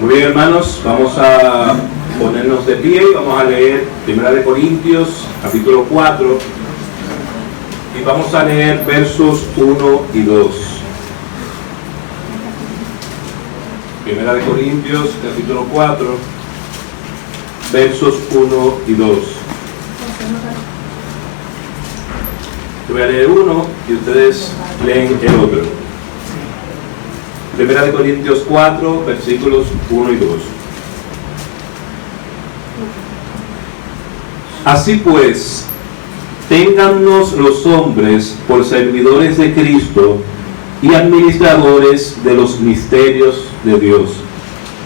Muy bien, hermanos, vamos a ponernos de pie y vamos a leer 1 Corintios capítulo 4 y vamos a leer versos 1 y 2. 1 Corintios capítulo 4 versos 1 y 2. Yo voy a leer uno y ustedes leen el otro. 1 Corintios 4 versículos 1 y 2. Así pues, téngannos los hombres por servidores de Cristo y administradores de los misterios de Dios.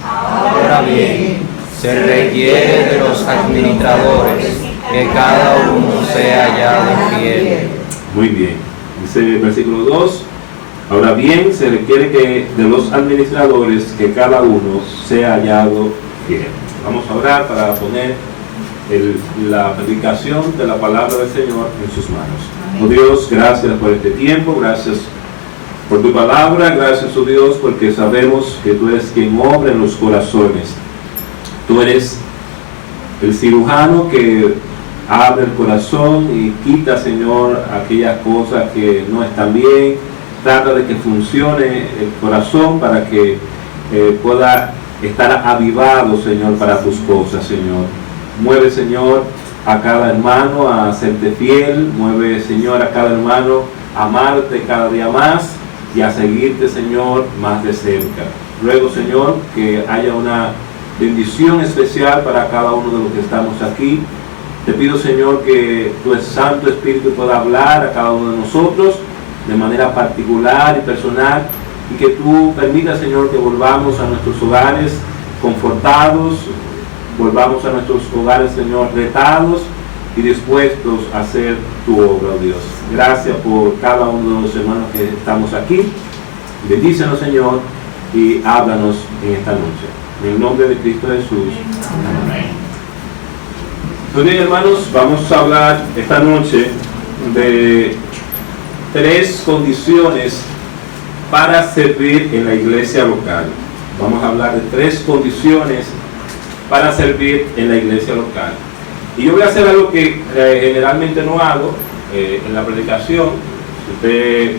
Ahora bien, se requiere de los administradores que cada uno sea hallado fiel. Muy bien, dice el versículo 2. Ahora bien, se requiere de los administradores que cada uno sea hallado fiel. Vamos a orar para poner la predicación de la palabra del Señor en sus manos. Oh Dios, gracias por este tiempo, gracias por tu palabra, gracias, oh Dios, porque sabemos que tú eres quien obra en los corazones. Tú eres el cirujano que abre el corazón y quita, Señor, aquellas cosas que no están bien. Trata de que funcione el corazón para que pueda estar avivado, Señor, para tus cosas, Señor. Mueve, Señor, a cada hermano a serte fiel. Mueve, Señor, a cada hermano a amarte cada día más y a seguirte, Señor, más de cerca. Ruego, Señor, que haya una bendición especial para cada uno de los que estamos aquí. Te pido, Señor, que tu Santo Espíritu pueda hablar a cada uno de nosotros de manera particular y personal, y que tú permitas, Señor, que volvamos a nuestros hogares confortados, volvamos a nuestros hogares, Señor, retados y dispuestos a hacer tu obra, oh Dios. Gracias por cada uno de los hermanos que estamos aquí. Bendícenos, Señor, y háblanos en esta noche. En el nombre de Cristo Jesús. Amén. Muy bien, hermanos, vamos a hablar esta noche de 3 condiciones para servir en la iglesia local. Vamos a hablar de 3 condiciones para servir en la iglesia local. Y yo voy a hacer algo que generalmente no hago en la predicación. Si usted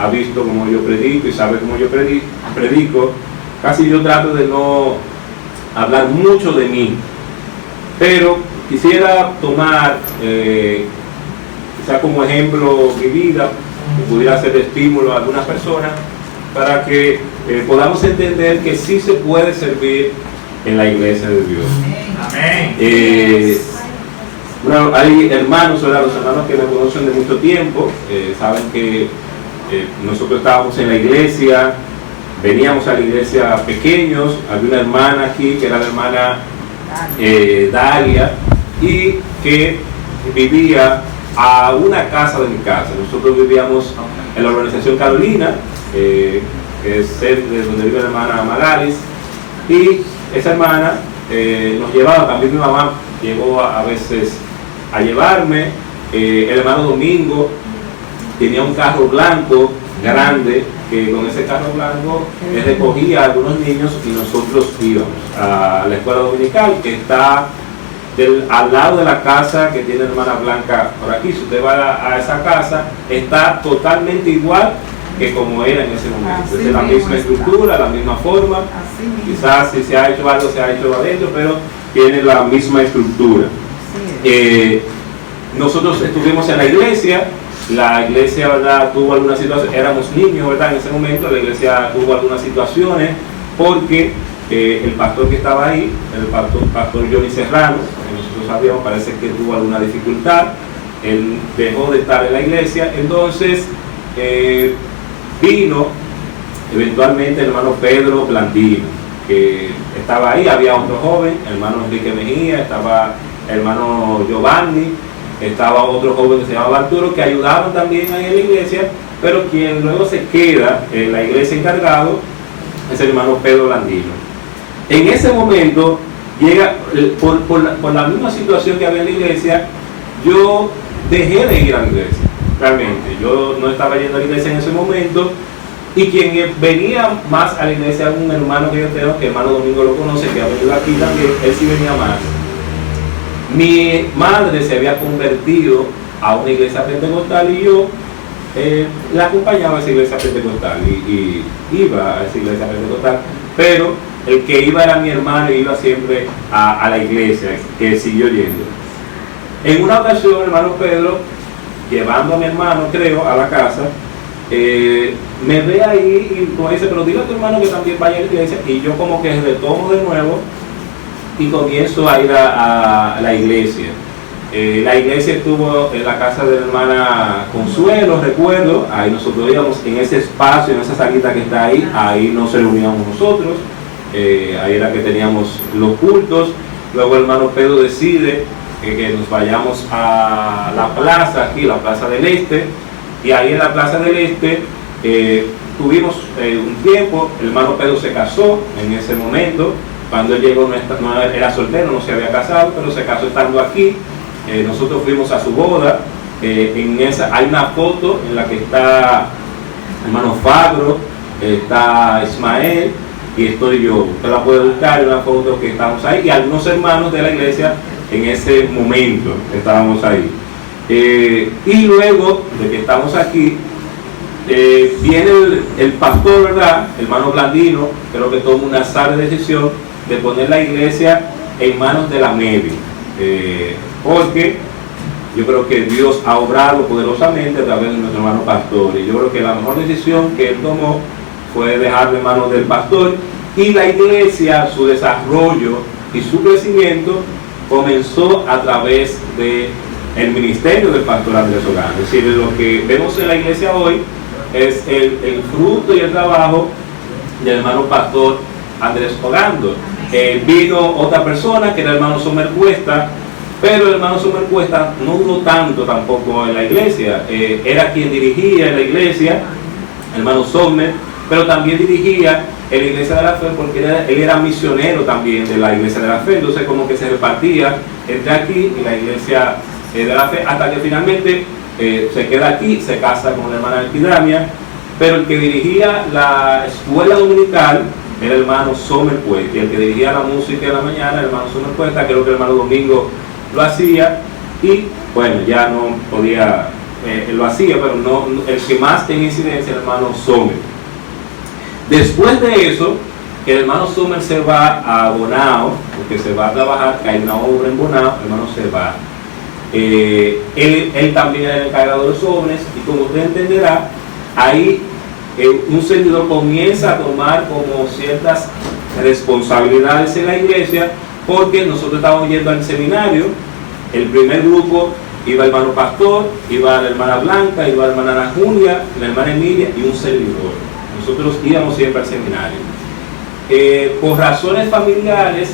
ha visto cómo yo predico y sabe cómo yo predico, casi yo trato de no hablar mucho de mí. Pero quisiera tomar quizá como ejemplo mi vida, que pudiera ser de estímulo a algunas personas, para que podamos entender que sí se puede servir en la iglesia de Dios. Amén. Bueno, hay hermanos, ¿verdad? Los hermanos que me conocen de mucho tiempo, saben que nosotros estábamos en la iglesia, veníamos a la iglesia pequeños. Había una hermana aquí que era la hermana Dalia, y que vivía a una casa de mi casa. Nosotros vivíamos en la urbanización Carolina, que es cerca de donde vive la hermana Magalis, y esa hermana nos llevaba. También mi mamá llegó a veces a llevarme. El hermano Domingo tenía un carro blanco grande, que con ese carro blanco él recogía a algunos niños y nosotros íbamos a la escuela dominical, que está al lado de la casa que tiene la hermana Blanca por aquí. Si usted va a esa casa, está totalmente igual que como era en ese momento. Es de la misma estructura, la misma forma. Quizás si se ha hecho algo, se ha hecho adentro, pero tiene la misma estructura. Nosotros estuvimos en la iglesia, ¿verdad?, tuvo algunas situaciones, éramos niños, ¿verdad?, en ese momento. La iglesia tuvo algunas situaciones porque el pastor que estaba ahí, el pastor Johnny Serrano, que nosotros sabíamos, parece que tuvo alguna dificultad. Él dejó de estar en la iglesia. Entonces vino eventualmente el hermano Pedro Blandino, que estaba ahí. Había otro joven, el hermano Enrique Mejía, estaba el hermano Giovanni, estaba otro joven que se llamaba Arturo, que ayudaban también ahí en la iglesia, pero quien luego se queda en la iglesia encargado es el hermano Pedro Blandino. En ese momento llega, por la misma situación que había en la iglesia, yo dejé de ir a la iglesia. Realmente, yo no estaba yendo a la iglesia en ese momento, Y quien venía más a la iglesia, un hermano que yo tengo, que hermano Domingo lo conoce, que ha venido aquí también, él sí venía más. Mi madre se había convertido a una iglesia pentecostal y yo la acompañaba a esa iglesia pentecostal y iba a esa iglesia pentecostal, pero el que iba era mi hermano y iba siempre a la iglesia, que siguió yendo. En una ocasión, hermano Pedro, llevando a mi hermano, creo, a la casa, me ve ahí y como dice, pero dile a tu hermano que también vaya a la iglesia, y yo como que retomo de nuevo y comienzo a ir a la iglesia. La iglesia estuvo en la casa de la hermana Consuelo, recuerdo, ahí nosotros íbamos en ese espacio, en esa salita que está ahí nos reuníamos nosotros, ahí era que teníamos los cultos. Luego el hermano Pedro decide que nos vayamos a la plaza, aquí, la Plaza del Este, y ahí en la Plaza del Este tuvimos un tiempo. El hermano Pedro se casó en ese momento. Cuando él llegó no era soltero, no se había casado, pero se casó estando aquí. Nosotros fuimos a su boda. Hay una foto en la que está el hermano Fabro, está Ismael y estoy yo. Usted la puede buscar, en una foto que estamos ahí, y algunos hermanos de la iglesia en ese momento estábamos ahí. Y luego de que estamos aquí, viene el pastor, ¿verdad? El hermano Blandino, creo que toma una sabia decisión de poner la iglesia en manos de la MEDI, porque yo creo que Dios ha obrado poderosamente a través de nuestro hermano pastor, y yo creo que la mejor decisión que él tomó fue dejarlo en manos del pastor, y la iglesia, su desarrollo y su crecimiento comenzó a través de el ministerio del pastor Andrés Ogando. Es decir, lo que vemos en la iglesia hoy es el fruto y el trabajo del hermano pastor Andrés Ogando. Vino otra persona que era el hermano Somer Cuesta, pero el hermano Somer Cuesta no duró tanto tampoco en la iglesia. Era quien dirigía en la iglesia, el hermano Somer, pero también dirigía en la iglesia de la fe, porque él era misionero también de la iglesia de la fe. Entonces como que se repartía entre aquí y la iglesia de la fe, hasta que finalmente se queda aquí, se casa con la hermana Epidamia, pero el que dirigía la escuela dominical era el hermano Somer Cuesta, y el que dirigía la música de la mañana, el hermano Somer Cuesta. Creo que el hermano Domingo lo hacía, y bueno, ya no podía, lo hacía, pero no, el que más tenía incidencia era el hermano Somer. Después de eso, que el hermano Somer se va a Bonao, porque se va a trabajar, que hay una obra en Bonao, el hermano se va. Él también era el encargado de los jóvenes, y como usted entenderá, ahí un servidor comienza a tomar como ciertas responsabilidades en la iglesia, porque nosotros estábamos yendo al seminario. El primer grupo iba el hermano pastor, iba la hermana Blanca, iba la hermana Ana Julia, la hermana Emilia y un servidor. Nosotros íbamos siempre al seminario. Por razones familiares,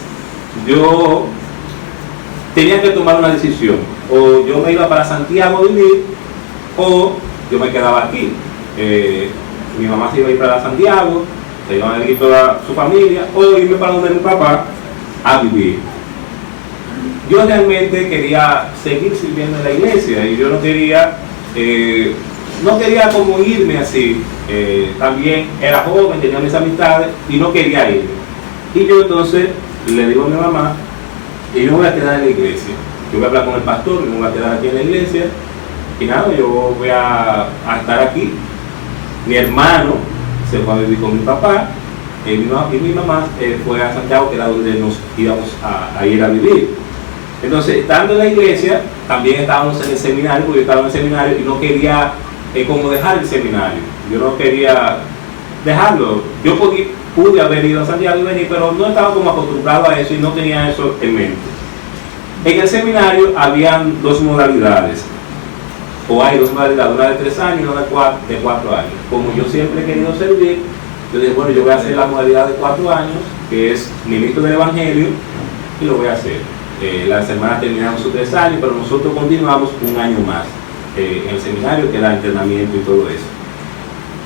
yo tenía que tomar una decisión: o yo me iba para Santiago a vivir, o yo me quedaba aquí. Mi mamá se iba a ir para Santiago, se iba a vivir toda su familia, o irme para donde mi papá a vivir. Yo realmente quería seguir sirviendo en la iglesia, y yo no quería como irme así. También era joven, tenía mis amistades y no quería irme. Y yo entonces le digo a mi mamá, y yo me voy a quedar en la iglesia. Yo voy a hablar con el pastor, y me voy a quedar aquí en la iglesia, y nada, yo voy a estar aquí. Mi hermano se fue a vivir con mi papá, y mi mamá fue a Santiago, que era donde nos íbamos a ir a vivir. Entonces, estando en la iglesia, también estábamos en el seminario, porque yo estaba en el seminario y no quería como dejar el seminario. Yo no quería dejarlo. Yo pude haber ido a Santiago y venir, pero no estaba como acostumbrado a eso y no tenía eso en mente. En el seminario habían dos modalidades, o hay dos modalidades, una de 3 años y una de 4 años. Como yo siempre he querido servir, yo dije, bueno, yo voy a hacer la modalidad de 4 años, que es ministro del Evangelio, y lo voy a hacer. Las hermanas terminaron sus 3 años, pero nosotros continuamos un año más en el seminario, que era entrenamiento y todo eso.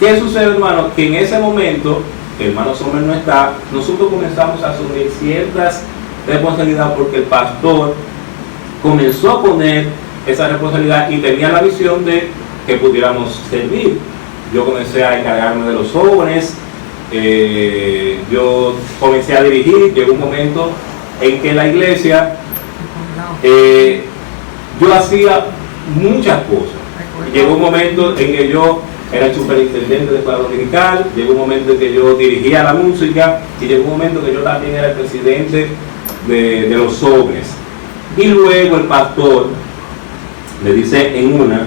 ¿Qué sucede, hermano? Que en ese momento, que el hermano Sommer no está, nosotros comenzamos a asumir ciertas responsabilidades, porque el pastor comenzó a poner esa responsabilidad y tenía la visión de que pudiéramos servir. yo comencé a encargarme de los jóvenes, yo comencé a dirigir. Llegó un momento en que en la iglesia yo hacía muchas cosas. Llegó un momento en que yo era el superintendente de escuela dominical, llegó un momento en que yo dirigía la música y llegó un momento en que yo también era el presidente de los jóvenes. Y luego el pastor me dice en una: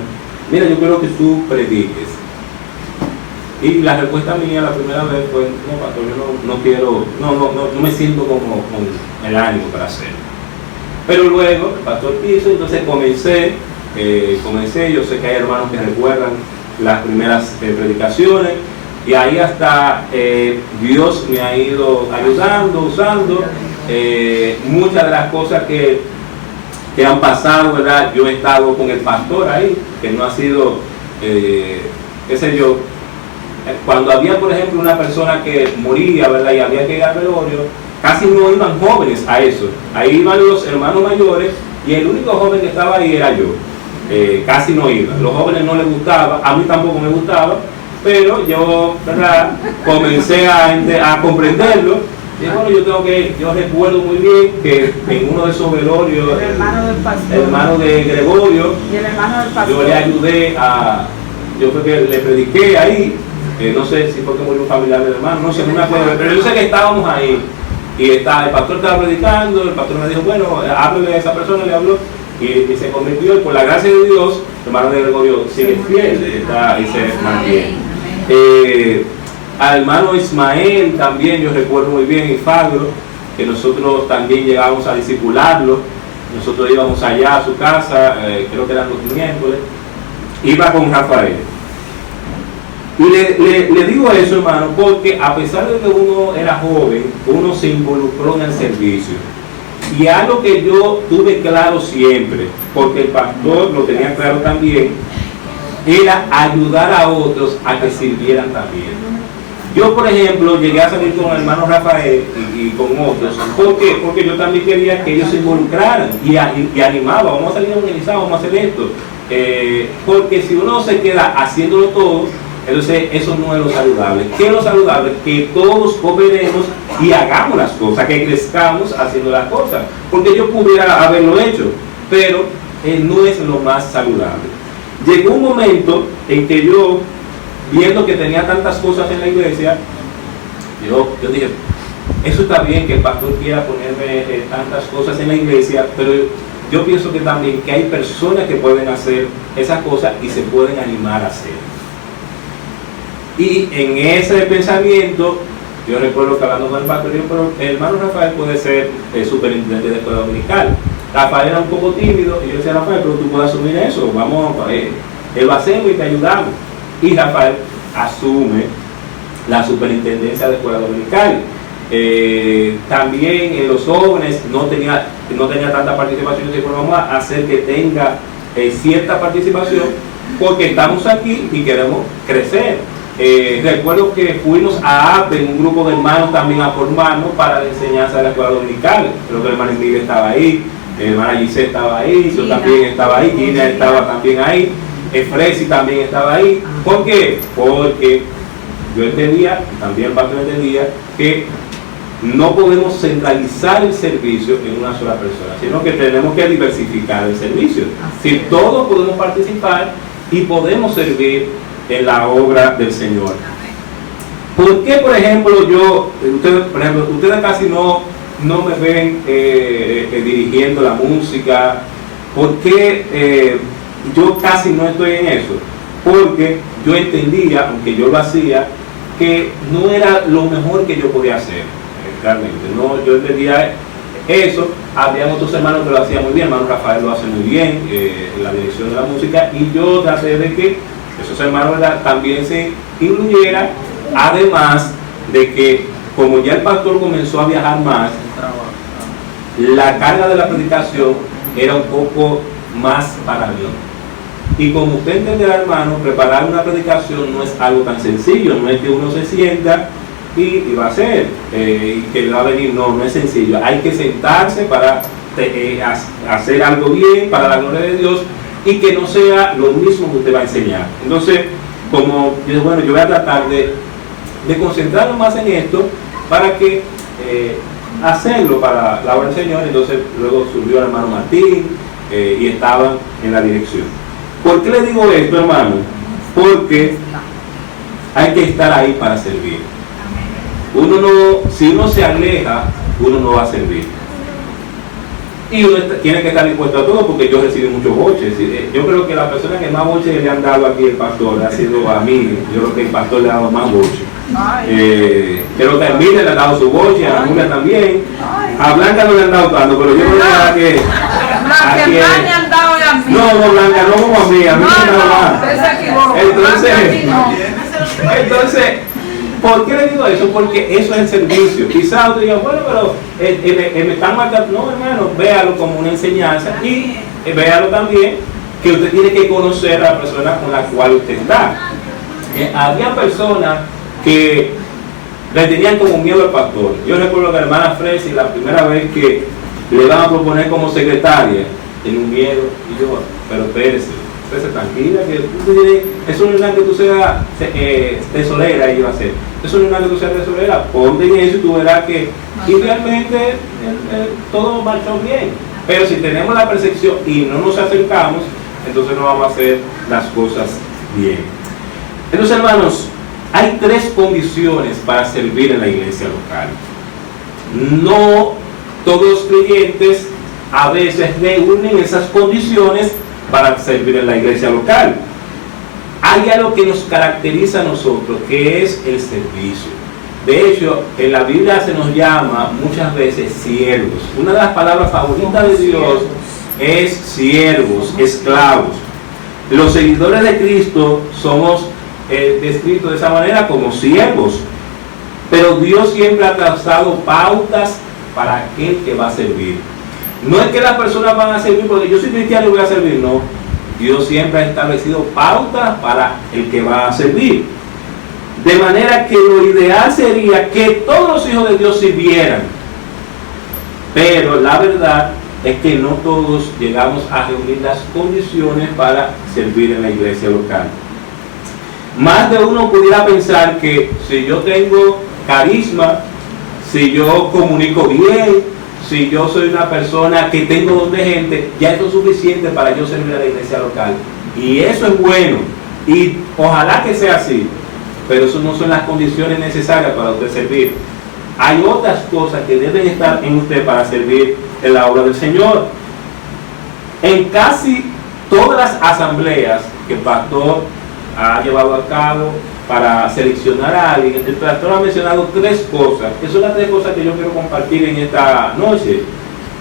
mira, yo quiero que tú prediques. Y la respuesta mía la primera vez fue: no, pastor, yo no quiero, no me siento con el ánimo para hacerlo. Pero luego el pastor quiso, entonces comencé, yo sé que hay hermanos que recuerdan las primeras predicaciones, y ahí hasta Dios me ha ido ayudando, usando muchas de las cosas que han pasado, ¿verdad? Yo he estado con el pastor ahí, que no ha sido, qué sé yo, cuando había, por ejemplo, una persona que moría, ¿verdad?, y había que ir al velorio, casi no iban jóvenes a eso. Ahí iban los hermanos mayores y el único joven que estaba ahí era yo. Casi no iba. Los jóvenes no les gustaba, a mí tampoco me gustaba, pero yo, ¿verdad?, comencé a comprenderlo. Y bueno, yo tengo que ir. Yo recuerdo muy bien que en uno de esos velorios, el hermano de Gregorio, y el hermano del pastor, yo le ayudé yo fue que le prediqué ahí. No sé si fue que murió un familiar del hermano, no sé, no me acuerdo, pero yo sé que estábamos ahí y el pastor estaba predicando. El pastor me dijo: bueno, háblele a esa persona, le habló y se convirtió, y por la gracia de Dios el hermano de Gregorio sigue fiel y se mantiene. Al hermano Ismael también yo recuerdo muy bien, y Fabio, que nosotros también llegábamos a discipularlo. Nosotros íbamos allá a su casa, creo que eran los miércoles, iba con Rafael. Y le digo eso, hermano, porque a pesar de que uno era joven, uno se involucró en el servicio. Y algo que yo tuve claro siempre, porque el pastor lo tenía claro también, era ayudar a otros a que sirvieran también. Yo, por ejemplo, llegué a salir con el hermano Rafael y con otros. ¿Por qué? Porque yo también quería que ellos se involucraran y animaba: vamos a salir organizados, vamos a hacer esto. Porque si uno se queda haciéndolo todo, entonces eso no es lo saludable. ¿Qué es lo saludable? Que todos cooperemos y hagamos las cosas, que crezcamos haciendo las cosas. Porque yo pudiera haberlo hecho, pero no es lo más saludable. Llegó un momento en que yo, viendo que tenía tantas cosas en la iglesia, yo dije: eso está bien que el pastor quiera ponerme tantas cosas en la iglesia, pero yo pienso que también que hay personas que pueden hacer esas cosas y se pueden animar a hacer. Y en ese pensamiento, yo recuerdo que hablando con el pastor, pero el hermano Rafael puede ser superintendente de escuela dominical. Rafael era un poco tímido, y yo decía: Rafael, pero tú puedes asumir eso, vamos, él lo hacemos y te ayudamos. Y Rafael asume la superintendencia de escuela dominical. También en los jóvenes no tenía tanta participación. Yo dije: bueno, vamos a hacer que tenga cierta participación, porque estamos aquí y queremos crecer. Recuerdo que fuimos a APE, un grupo de hermanos también, a formarnos para la enseñanza de la escuela dominical. Creo que el hermano Miguel estaba ahí, el hermano Giselle estaba ahí, yo también estaba ahí, Gina estaba también ahí, Fresi también estaba ahí. ¿Por qué? Porque yo entendía, también el pastor entendía, que no podemos centralizar el servicio en una sola persona, sino que tenemos que diversificar el servicio. Si todos podemos participar y podemos servir en la obra del Señor. ¿Por qué, por ejemplo, ustedes casi no me ven dirigiendo la música? ¿Por qué yo casi no estoy en eso? Porque yo entendía, aunque yo lo hacía, que no era lo mejor que yo podía hacer, realmente. No, yo entendía eso. Había otros hermanos que lo hacían muy bien. El hermano Rafael lo hace muy bien en la dirección de la música, y yo traté de que esos hermanos, ¿verdad?, también se incluyeran, además de que, como ya el pastor comenzó a viajar más, la carga de la predicación era un poco más para mí. Y como usted entenderá, hermano, preparar una predicación no es algo tan sencillo. No es que uno se sienta y va a hacer, y que va a venir. No es sencillo. Hay que sentarse para hacer algo bien para la gloria de Dios, y que no sea lo mismo que usted va a enseñar. Entonces, como, bueno, yo voy a tratar de concentrarnos más en esto para que hacerlo para la obra del Señor. Entonces luego surgió el hermano Martín y estaban en la dirección. ¿Por qué le digo esto, hermano? Porque hay que estar ahí para servir. Si uno se aleja, uno no va a servir. Y uno tiene que estar dispuesto a todo, porque yo recibí muchos boches. Yo creo que la persona que más boches le han dado aquí el pastor ha sido a mí. Yo creo que el pastor le ha dado más boches. Creo que a Emilia le ha dado su boche, a Julia también. A Blanca no le han dado tanto, pero yo creo que no, Blanca, no como a mí no me han dado más. Entonces, ¿por qué le digo eso? Porque eso es el servicio. Quizás usted diga, bueno, pero me están marcando. No, hermano, véalo como una enseñanza y véalo también que usted tiene que conocer a la persona con la cual usted está. Había personas que le tenían como miedo al pastor. Yo recuerdo que la hermana Fresi, la primera vez que le van a proponer como secretaria, tiene un miedo, y yo, pero espérese tranquila, que eso no es nada que tú seas tesorera, y iba a ser, eso no es nada que tú seas tesorera, ponte en eso y tú verás que idealmente todo marchó bien. Pero si tenemos la percepción y no nos acercamos, entonces no vamos a hacer las cosas bien. Entonces, hermanos, hay 3 condiciones para servir en la iglesia local. No todos los creyentes a veces reúnen esas condiciones para servir en la iglesia local. Hay algo que nos caracteriza a nosotros, que es el servicio. De hecho, en la Biblia se nos llama muchas veces siervos. Una de las palabras favoritas de Dios es siervos, esclavos. Los seguidores de Cristo somos descritos de esa manera como siervos. Pero Dios siempre ha trazado pautas para aquel que va a servir. No es que las personas van a servir porque yo soy cristiano y voy a servir, no. Dios siempre ha establecido pautas para el que va a servir. De manera que lo ideal sería que todos los hijos de Dios sirvieran. Pero la verdad es que no todos llegamos a reunir las condiciones para servir en la iglesia local. Más de uno pudiera pensar que si yo tengo carisma, si yo comunico bien, si yo soy una persona que tengo don de gente, ya esto es suficiente para yo servir a la iglesia local. Y eso es bueno, y ojalá que sea así, pero eso no son las condiciones necesarias para usted servir. Hay otras cosas que deben estar en usted para servir en la obra del Señor. En casi todas las asambleas que el pastor ha llevado a cabo para seleccionar a alguien, el pastor ha mencionado 3 cosas, que son las 3 cosas que yo quiero compartir en esta noche.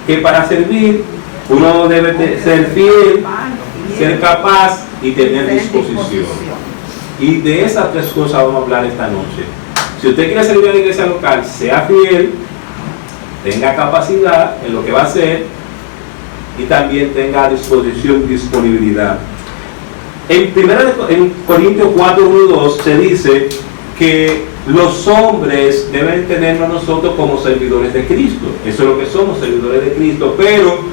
Que para servir uno debe de ser fiel, ser capaz y tener disposición. Y de esas 3 cosas vamos a hablar esta noche. Si usted quiere servir a la iglesia local, sea fiel, tenga capacidad en lo que va a hacer y también tenga disposición y disponibilidad. En Corintios 4, 1 y 2 se dice que los hombres deben tenernos a nosotros como servidores de Cristo. Eso es lo que somos, servidores de Cristo. Pero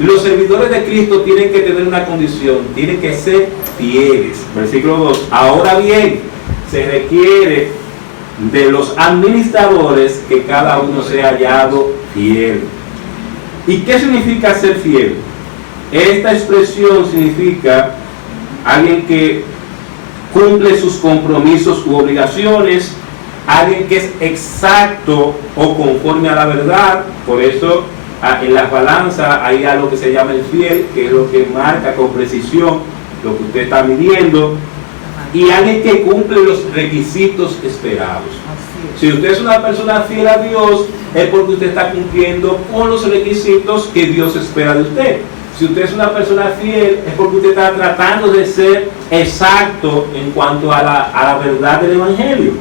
los servidores de Cristo tienen que tener una condición, tienen que ser fieles. Versículo 2. Ahora bien, se requiere de los administradores que cada uno sea hallado fiel. ¿Y qué significa ser fiel? Esta expresión significa alguien que cumple sus compromisos u obligaciones, alguien que es exacto o conforme a la verdad. Por eso en las balanzas hay algo que se llama el fiel, que es lo que marca con precisión lo que usted está midiendo, y alguien que cumple los requisitos esperados. Si usted es una persona fiel a Dios, es porque usted está cumpliendo con los requisitos que Dios espera de usted. Si usted es una persona fiel, es porque usted está tratando de ser exacto en cuanto a la verdad del Evangelio.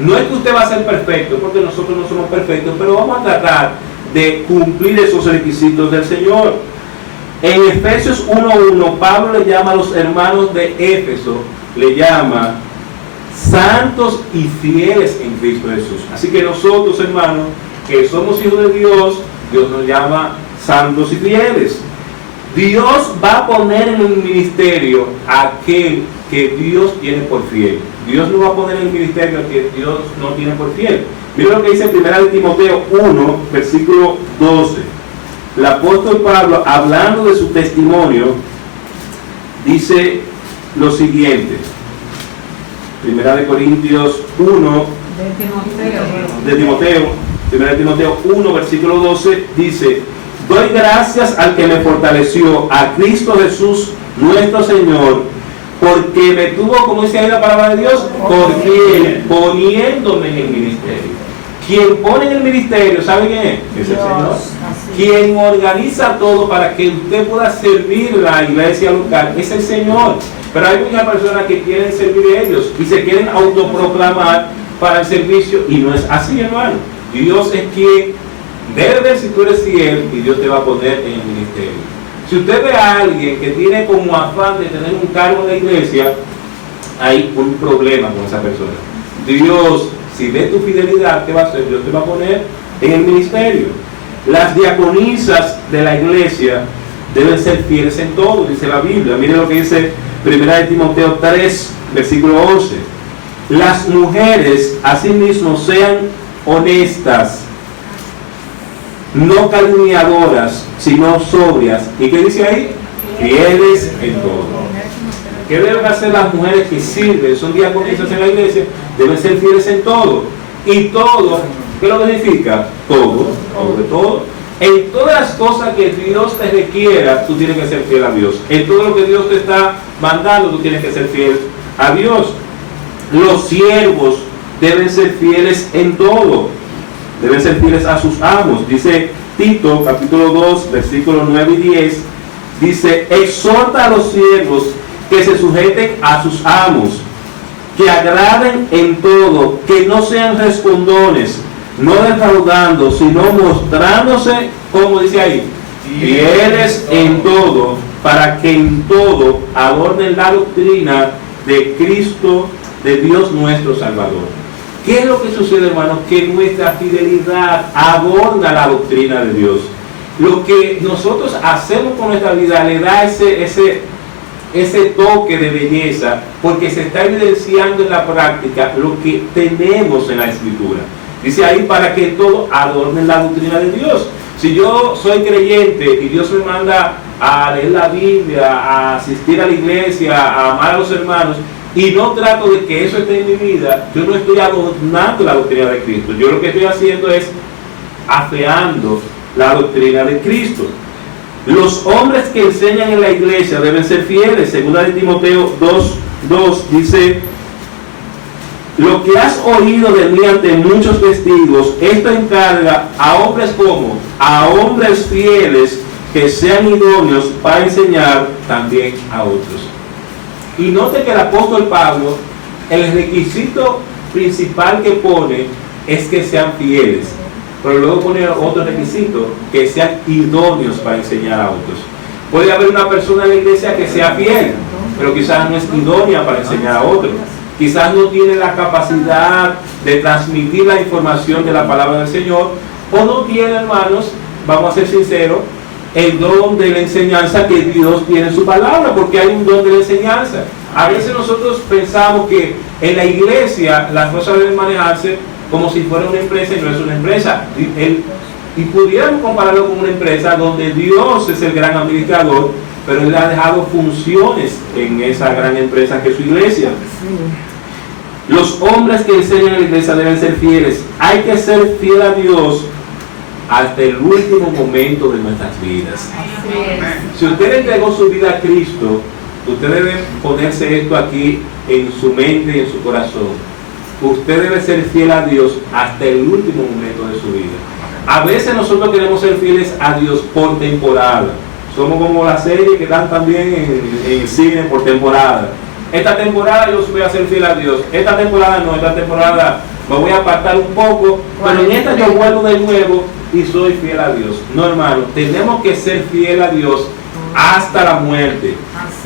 No es que usted va a ser perfecto, porque nosotros no somos perfectos, pero vamos a tratar de cumplir esos requisitos del Señor. En Efesios 1:1, Pablo le llama a los hermanos de Éfeso, le llama santos y fieles en Cristo Jesús. Así que nosotros, hermanos, que somos hijos de Dios, Dios nos llama santos y fieles. Dios va a poner en el ministerio a aquel que Dios tiene por fiel. Dios no va a poner en el ministerio a que Dios no tiene por fiel. Mira lo que dice 1 Timoteo 1, versículo 12. El apóstol Pablo, hablando de su testimonio, dice lo siguiente. 1 Corintios 1, de Timoteo, 1 Timoteo 1, versículo 12, dice: doy gracias al que me fortaleció, a Cristo Jesús, nuestro Señor, porque me tuvo, como dice ahí la palabra de Dios, por fiel, poniéndome en el ministerio. Quien pone en el ministerio, ¿sabe quién es? Es el Señor. Quien organiza todo para que usted pueda servir la iglesia local es el Señor. Pero hay muchas personas que quieren servir a ellos y se quieren autoproclamar para el servicio, y no es así, hermano. Dios es quien debe ver si tú eres fiel, y Dios te va a poner en el ministerio. Si usted ve a alguien que tiene como afán de tener un cargo en la iglesia, hay un problema con esa persona. Dios, si ve tu fidelidad, ¿qué va a hacer? Dios te va a poner en el ministerio. Las diaconisas de la iglesia deben ser fieles en todo, dice la Biblia. Mire lo que dice 1 Timoteo 3, versículo 11. Las mujeres asimismo sean honestas, no calumniadoras, sino sobrias. ¿Y qué dice ahí? Fieles en todo. ¿Qué deben hacer las mujeres que sirven, son diaconisas en la iglesia? Deben ser fieles en todo. Y todo, ¿qué lo significa? Todo, sobre todo. En todas las cosas que Dios te requiera, tú tienes que ser fiel a Dios. En todo lo que Dios te está mandando, tú tienes que ser fiel a Dios. Los siervos deben ser fieles en todo. Deben ser fieles a sus amos. Dice Tito, capítulo 2, versículos 9 y 10. Dice: exhorta a los siervos que se sujeten a sus amos, que agraden en todo, que no sean respondones, no defraudando, sino mostrándose, como dice ahí, fieles en todo, para que en todo adornen la doctrina de Cristo, de Dios nuestro Salvador. ¿Qué es lo que sucede, hermanos? Que nuestra fidelidad adorna la doctrina de Dios. Lo que nosotros hacemos con nuestra vida le da ese toque de belleza, porque se está evidenciando en la práctica lo que tenemos en la Escritura. Dice ahí: para que todo adorne la doctrina de Dios. Si yo soy creyente y Dios me manda a leer la Biblia, a asistir a la iglesia, a amar a los hermanos, y no trato de que eso esté en mi vida, yo no estoy adornando la doctrina de Cristo. Yo lo que estoy haciendo es afeando la doctrina de Cristo. Los hombres que enseñan en la iglesia deben ser fieles. 2 Timoteo 2:2 dice: lo que has oído de mí ante muchos testigos, esto encarga a hombres como a hombres fieles, que sean idóneos para enseñar también a otros. Y note que el apóstol Pablo, el requisito principal que pone es que sean fieles, pero luego pone otro requisito: que sean idóneos para enseñar a otros. Puede haber una persona en la iglesia que sea fiel, pero quizás no es idónea para enseñar a otros. Quizás no tiene la capacidad de transmitir la información de la palabra del Señor, o no tiene, hermanos, vamos a ser sinceros, el don de la enseñanza que Dios tiene en su palabra, porque hay un don de la enseñanza. A veces nosotros pensamos que en la iglesia las cosas deben manejarse como si fuera una empresa, y no es una empresa. Y pudiéramos compararlo con una empresa donde Dios es el gran administrador, pero Él ha dejado funciones en esa gran empresa que es su iglesia. Los hombres que enseñan en la iglesia deben ser fieles. Hay que ser fiel a Dios hasta el último momento de nuestras vidas. Si usted entregó su vida a Cristo, usted debe ponerse esto aquí en su mente y en su corazón. Usted debe ser fiel a Dios hasta el último momento de su vida. A veces nosotros queremos ser fieles a Dios por temporada. Somos como la serie que dan también en cine por temporada. Esta temporada yo voy a ser fiel a Dios. Esta temporada no, esta temporada me voy a apartar un poco, pero en esta yo vuelvo de nuevo y soy fiel a Dios. No, hermano, tenemos que ser fiel a Dios hasta la muerte.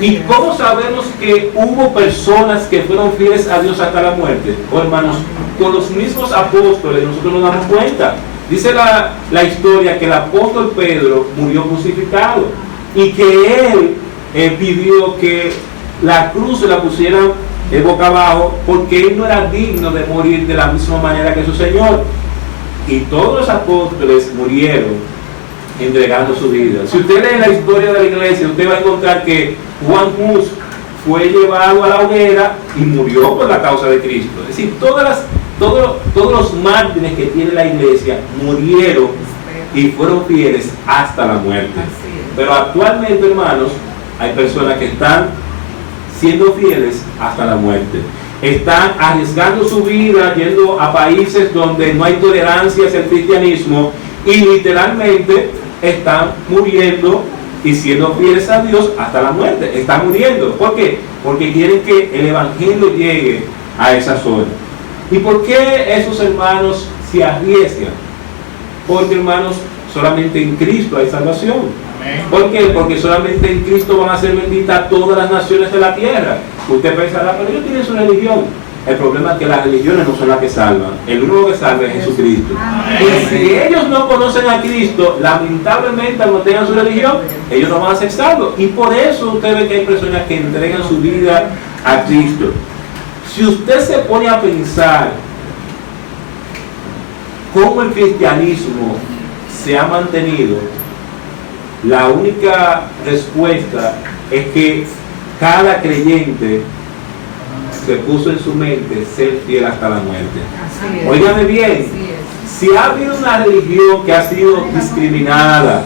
¿Y cómo sabemos que hubo personas que fueron fieles a Dios hasta la muerte? Oh, hermanos, con los mismos apóstoles nosotros nos damos cuenta. Dice la historia que el apóstol Pedro murió crucificado. y que Él pidió que la cruz se la pusieran boca abajo, porque Él no era digno de morir de la misma manera que su Señor. Y todos los apóstoles murieron entregando su vida. Si usted lee la historia de la iglesia, usted va a encontrar que Juan Hus fue llevado a la hoguera y murió por la causa de Cristo. Es decir, todos los mártires que tiene la iglesia murieron y fueron fieles hasta la muerte. Pero actualmente, hermanos, hay personas que están siendo fieles hasta la muerte. Están arriesgando su vida, yendo a países donde no hay tolerancia hacia el cristianismo, y literalmente están muriendo y siendo fieles a Dios hasta la muerte. Están muriendo. ¿Por qué? Porque quieren que el evangelio llegue a esa zona. ¿Y por qué esos hermanos se arriesgan? Porque, hermanos, solamente en Cristo hay salvación. ¿Por qué? Porque solamente en Cristo van a ser benditas todas las naciones de la tierra. Usted pensará, pero ellos tienen su religión. El problema es que las religiones no son las que salvan. El único que salva es Jesucristo. Y si ellos no conocen a Cristo, lamentablemente, al no tengan su religión, ellos no van a ser salvos. Y por eso usted ve que hay personas que entregan su vida a Cristo. Si usted se pone a pensar cómo el cristianismo se ha mantenido, la única respuesta es que cada creyente se puso en su mente ser fiel hasta la muerte. Óigame bien, si ha habido una religión que ha sido discriminada,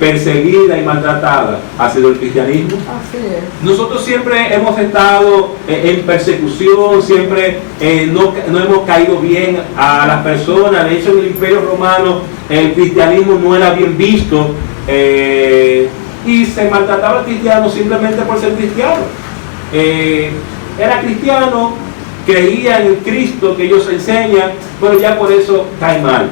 perseguida y maltratada, ha sido el cristianismo. Nosotros siempre hemos estado en persecución, siempre no hemos caído bien a las personas. De hecho, en el Imperio Romano el cristianismo no era bien visto, y se maltrataba al cristiano simplemente por ser cristiano. Era cristiano, creía en el Cristo que ellos enseñan, pero ya por eso cae mal.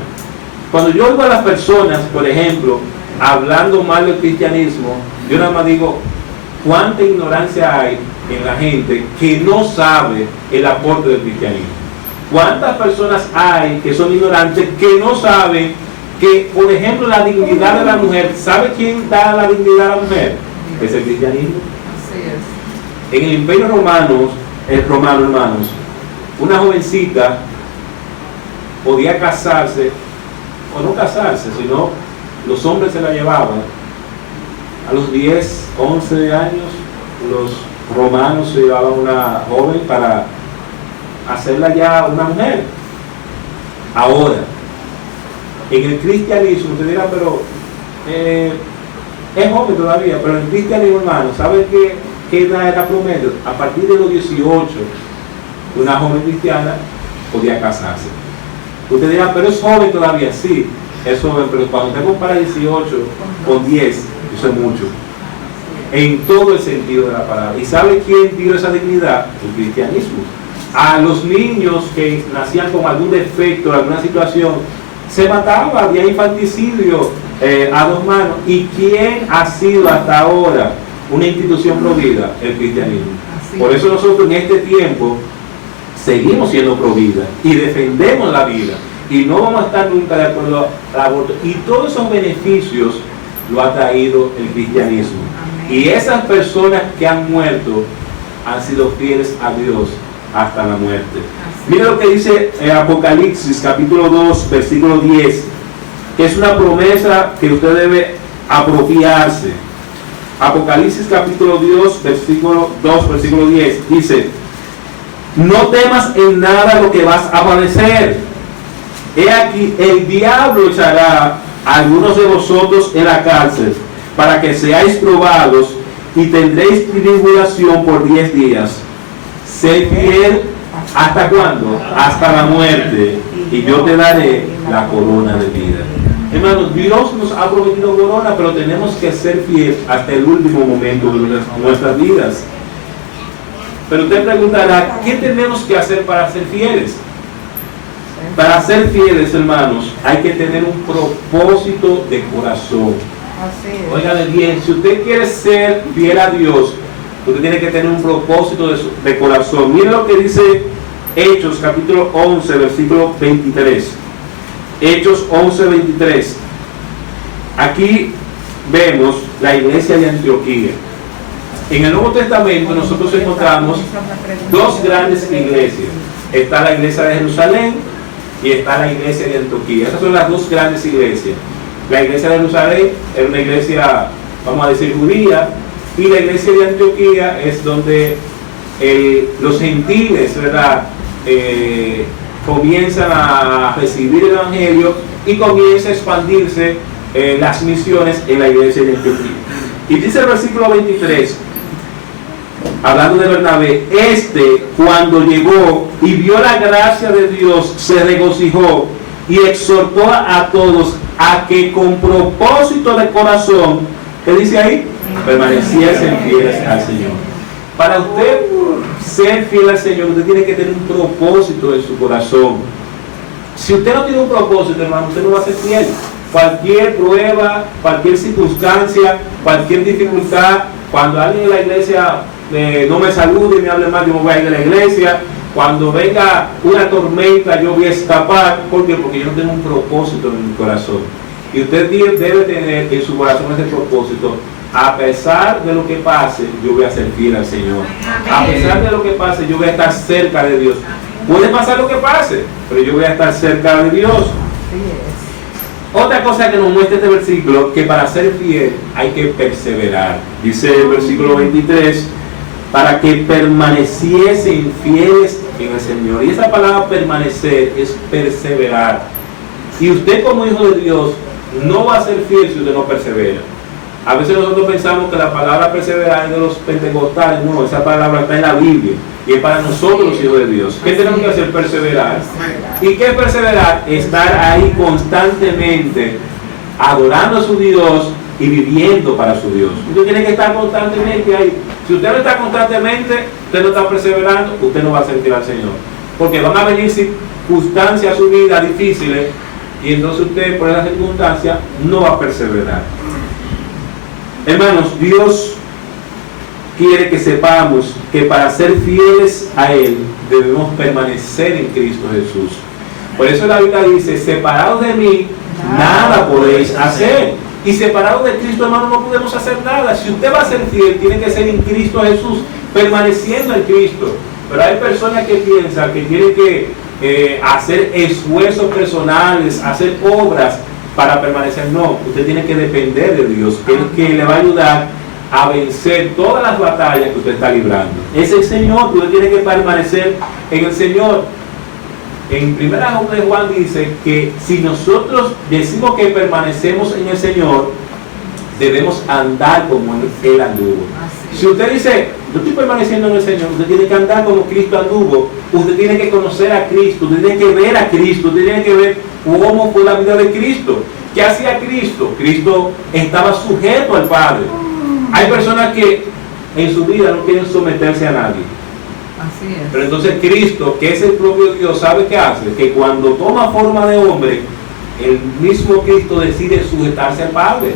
Cuando yo oigo a las personas, por ejemplo, hablando mal del cristianismo, yo nada más digo, cuánta ignorancia hay en la gente que no sabe el aporte del cristianismo. Cuántas personas hay que son ignorantes, que no saben que, por ejemplo, la dignidad de la mujer, ¿sabe quién da la dignidad a la mujer? Es el cristianismo. En el Imperio Romano, hermanos, una jovencita podía casarse, o no casarse, sino los hombres se la llevaban. A los 10, 11 años, los romanos se llevaban a una joven para hacerla ya una mujer. Ahora, en el cristianismo, usted dirá, pero es joven todavía, pero en el cristianismo, hermano, ¿sabe qué edad era promedio? A partir de los 18, una joven cristiana podía casarse. Usted dirá, pero es joven todavía, sí, es joven, pero cuando usted compara 18 con 10, eso es mucho. En todo el sentido de la palabra. ¿Y sabe quién dio esa dignidad? El cristianismo. A los niños que nacían con algún defecto, alguna situación, se mataba, había infanticidio a dos manos. ¿Y quién ha sido hasta ahora una institución provida? El cristianismo. Por eso nosotros en este tiempo seguimos siendo provida y defendemos la vida y no vamos a estar nunca de acuerdo al aborto, y todos esos beneficios lo ha traído el cristianismo. Y esas personas que han muerto han sido fieles a Dios hasta la muerte. Mira lo que dice Apocalipsis capítulo 2 versículo 10, que es una promesa que usted debe apropiarse. Apocalipsis capítulo 2 versículo 10 dice: no temas en nada lo que vas a padecer. He aquí, el diablo echará a algunos de vosotros en la cárcel, para que seáis probados, y tendréis tribulación por 10 días. Sé fiel, ¿hasta cuándo? Hasta la muerte, y yo te daré la corona de vida. Hermanos, Dios nos ha prometido corona, pero tenemos que ser fieles hasta el último momento de nuestras vidas. Pero usted preguntará, ¿qué tenemos que hacer para ser fieles? Para ser fieles, hermanos, hay que tener un propósito de corazón. Oigan bien, si usted quiere ser fiel a Dios, usted tiene que tener un propósito de corazón. Miren lo que dice Hechos capítulo 11, versículo 23. Hechos 11, 23. Aquí vemos la iglesia de Antioquía. En el Nuevo Testamento nosotros encontramos dos grandes iglesias. Está la iglesia de Jerusalén y está la iglesia de Antioquía. Esas son las dos grandes iglesias. La iglesia de Jerusalén era una iglesia, vamos a decir, judía, y la iglesia de Antioquía es donde los gentiles, ¿verdad?, comienzan a recibir el evangelio y comienza a expandirse las misiones en la iglesia de Antioquía. Y dice el versículo 23, hablando de Bernabé, cuando llegó y vio la gracia de Dios, se regocijó y exhortó a todos a que con propósito de corazón, ¿qué dice ahí? Permaneciesen fieles al Señor. Para usted ser fiel al Señor, usted tiene que tener un propósito en su corazón. Si usted no tiene un propósito, hermano, usted no va a ser fiel. Cualquier prueba, cualquier circunstancia, cualquier dificultad, cuando alguien en la iglesia no me salude y me hable mal, yo me voy a ir de la iglesia. Cuando venga una tormenta, yo voy a escapar. ¿Por qué? Porque yo no tengo un propósito en mi corazón. Y usted debe tener en su corazón ese propósito. A pesar de lo que pase, yo voy a ser fiel al Señor. A pesar de lo que pase, yo voy a estar cerca de Dios. Puede pasar lo que pase, pero yo voy a estar cerca de Dios. Otra cosa que nos muestra este versículo, que para ser fiel hay que perseverar. Dice el versículo 23, para que permaneciesen fieles en el Señor. Y esa palabra permanecer es perseverar. Y usted como hijo de Dios no va a ser fiel si usted no persevera. A veces nosotros pensamos que la palabra perseverar es de los pentecostales. No, esa palabra está en la Biblia y es para nosotros los hijos de Dios. ¿Qué tenemos que hacer? Perseverar. ¿Y qué es perseverar? Estar ahí constantemente adorando a su Dios y viviendo para su Dios. Usted tiene que estar constantemente ahí. Si usted no está constantemente, usted no está perseverando, usted no va a sentir al Señor. Porque van a venir circunstancias a su vida difíciles y entonces usted por esas circunstancias no va a perseverar. Hermanos, Dios quiere que sepamos que para ser fieles a Él debemos permanecer en Cristo Jesús. Por eso la Biblia dice, separados de mí, nada podéis hacer. Y separados de Cristo, hermano, no podemos hacer nada. Si usted va a ser fiel, tiene que ser en Cristo Jesús, permaneciendo en Cristo. Pero hay personas que piensan que tienen que hacer esfuerzos personales, hacer obras para permanecer. No, usted tiene que depender de Dios, que es el que le va a ayudar a vencer todas las batallas que usted está librando. Es el Señor, usted tiene que permanecer en el Señor. En 1 de Juan dice que si nosotros decimos que permanecemos en el Señor, debemos andar como Él anduvo. Si usted dice, yo estoy permaneciendo en el Señor, usted tiene que andar como Cristo anduvo. Usted tiene que conocer a Cristo, usted tiene que ver a Cristo, usted tiene que ver cómo fue la vida de Cristo. ¿Qué hacía Cristo? Cristo estaba sujeto al Padre. Hay personas que en su vida no quieren someterse a nadie. Así es. Pero entonces Cristo, que es el propio Dios, ¿sabe qué hace? Que cuando toma forma de hombre, el mismo Cristo decide sujetarse al Padre.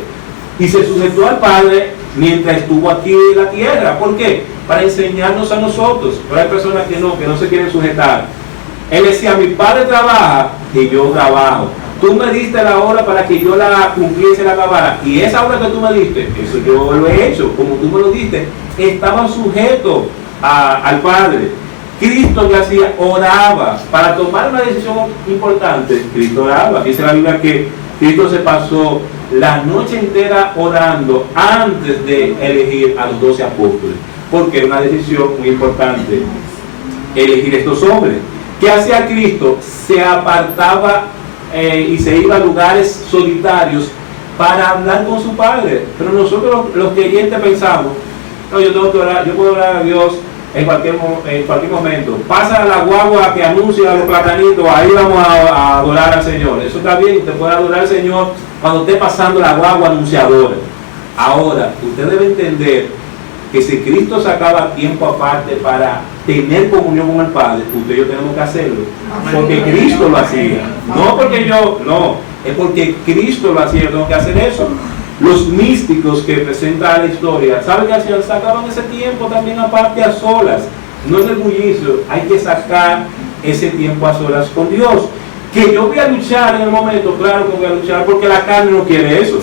Y se sujetó al Padre mientras estuvo aquí en la tierra. ¿Por qué? Para enseñarnos a nosotros. Pero hay personas que no se quieren sujetar. Él decía, mi Padre trabaja y yo trabajo. Tú me diste la hora para que yo la cumpliese y la acabara. Y esa hora que tú me diste, eso yo lo he hecho, como tú me lo diste. Estaba sujeto al Padre. Cristo que hacía, oraba. Para tomar una decisión importante, Cristo oraba. Dice la Biblia que Cristo se pasó la noche entera orando antes de elegir a los 12 apóstoles. Porque era una decisión muy importante elegir estos hombres. ¿Qué hacía Cristo? Se apartaba y se iba a lugares solitarios para hablar con su Padre. Pero nosotros los creyentes pensamos, no, yo tengo que orar, yo puedo orar a Dios en cualquier momento. Pasa la guagua que anuncia los platanitos, ahí vamos a adorar al Señor. Eso está bien, usted puede adorar al Señor cuando esté pasando la guagua anunciadora. Ahora, usted debe entender que si Cristo sacaba tiempo aparte para tener comunión con el Padre, usted y yo tenemos que hacerlo. Porque Cristo lo hacía. No porque yo, no, es porque Cristo lo hacía, yo tengo que hacer eso. Los místicos que presentan la historia, ¿saben qué hacían? Sacaban ese tiempo también aparte a solas. No en el bullicio, hay que sacar ese tiempo a solas con Dios. Que yo voy a luchar en el momento, claro que voy a luchar porque la carne no quiere eso.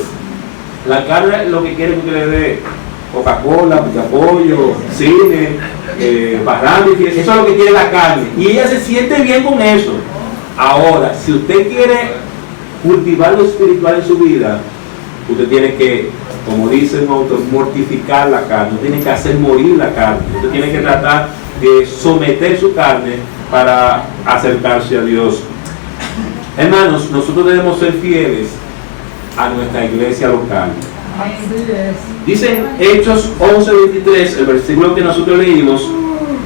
La carne lo que quiere es que le dé Coca-Cola, pollo, cine, barranco, eso es lo que quiere la carne. Y ella se siente bien con eso. Ahora, si usted quiere cultivar lo espiritual en su vida, usted tiene que, como dice un autor, mortificar la carne. Usted tiene que hacer morir la carne. Usted tiene que tratar de someter su carne para acercarse a Dios. Hermanos, nosotros debemos ser fieles a nuestra iglesia local. Dicen Hechos 11:23, el versículo que nosotros leímos,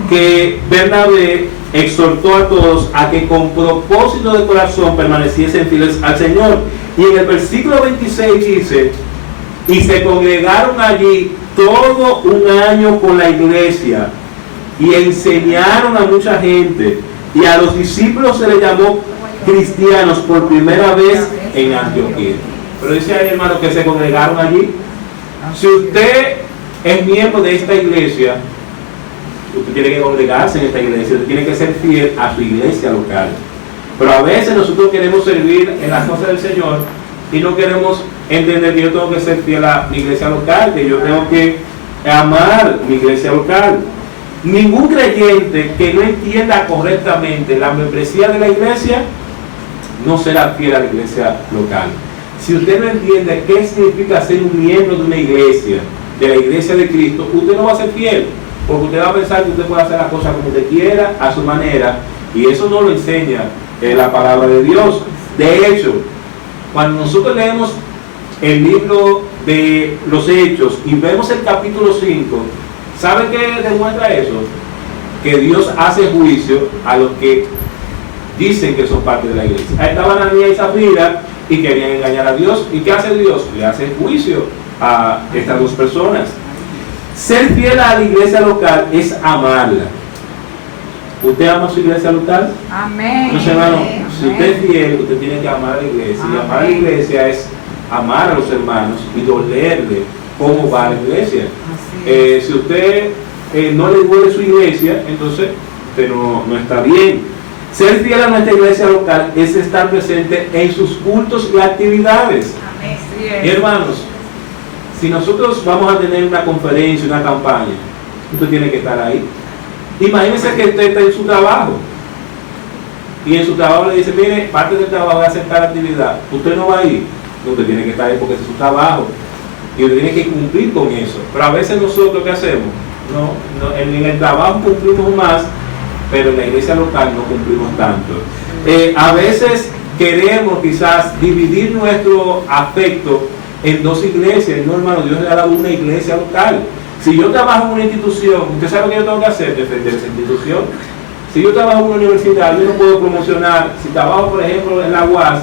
que Bernabé exhortó a todos a que con propósito de corazón permaneciesen fieles al Señor. Y en el versículo 26 dice: y se congregaron allí todo un año con la iglesia y enseñaron a mucha gente, y a los discípulos se les llamó cristianos por primera vez en Antioquía. Pero dice ahí, hermano, que se congregaron allí. Si usted es miembro de esta iglesia, usted tiene que congregarse en esta iglesia, usted tiene que ser fiel a su iglesia local. Pero a veces nosotros queremos servir en las cosas del Señor y no queremos entender que yo tengo que ser fiel a mi iglesia local, que yo tengo que amar mi iglesia local. Ningún creyente que no entienda correctamente la membresía de la iglesia no será fiel a la iglesia local. Si usted no entiende qué significa ser un miembro de una iglesia, de la iglesia de Cristo, usted no va a ser fiel, porque usted va a pensar que usted puede hacer las cosas como usted quiera, a su manera, y eso no lo enseña la palabra de Dios. De hecho, cuando nosotros leemos el libro de los Hechos y vemos el capítulo 5, ¿sabe qué demuestra eso? Que Dios hace juicio a los que dicen que son parte de la iglesia. Ahí estaban Ananías y Zafira y querían engañar a Dios. ¿Y qué hace Dios? Le hace juicio a estas dos personas. Ser fiel a la iglesia local es amarla. ¿Usted ama su iglesia local? Amén. Entonces, hermano, si usted es fiel, usted tiene que amar a la iglesia. Y amar a la iglesia es amar a los hermanos y dolerle cómo va la iglesia. Si usted no le duele su iglesia, entonces usted no está bien. Ser fiel a nuestra iglesia local es estar presente en sus cultos y actividades. Amén. Y hermanos, si nosotros vamos a tener una conferencia, una campaña, usted tiene que estar ahí. Imagínese que usted está en su trabajo y en su trabajo le dice: mire, parte del trabajo es hacer tal actividad, usted no va a ir. Usted tiene que estar ahí porque ese es su trabajo y usted tiene que cumplir con eso. Pero a veces nosotros, ¿qué hacemos? En el trabajo cumplimos más, pero en la iglesia local no cumplimos tanto. A veces queremos quizás dividir nuestro afecto en dos iglesias. No, hermano, Dios le ha dado una iglesia local. Si yo trabajo en una institución, ¿usted sabe lo que yo tengo que hacer? Defender esa institución. Si yo trabajo en una universidad, yo no puedo promocionar. Si trabajo, por ejemplo, en la UAS,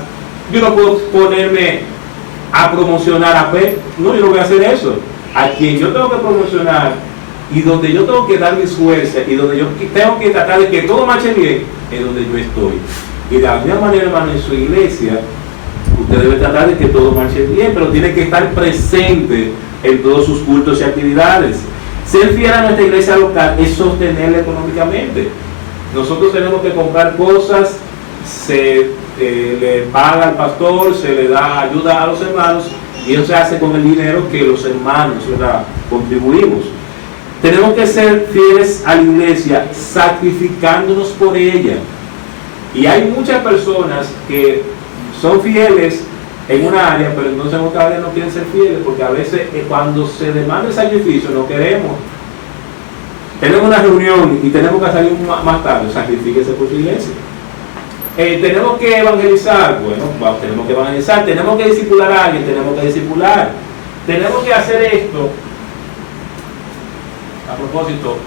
yo no puedo ponerme a promocionar a PEP. No, yo no voy a hacer eso. A quien yo tengo que promocionar y donde yo tengo que dar mis fuerzas y donde yo tengo que tratar de que todo marche bien, es donde yo estoy. Y de la misma manera, hermano, en su iglesia, usted debe tratar de que todo marche bien, pero tiene que estar presente en todos sus cultos y actividades. Ser fiel a nuestra iglesia local es sostenerla económicamente. Nosotros tenemos que comprar cosas, se le paga al pastor, se le da ayuda a los hermanos, y eso se hace con el dinero que los hermanos, ¿verdad?, contribuimos. Tenemos que ser fieles a la iglesia, sacrificándonos por ella. Y hay muchas personas que son fieles en una área, pero entonces en otra área no quieren ser fieles, porque a veces cuando se demanda el sacrificio no queremos. Tenemos una reunión y tenemos que salir más tarde, sacrifíquese por su iglesia. Tenemos que evangelizar, bueno, tenemos que evangelizar. Tenemos que discipular a alguien, tenemos que discipular. Tenemos que hacer esto. A propósito,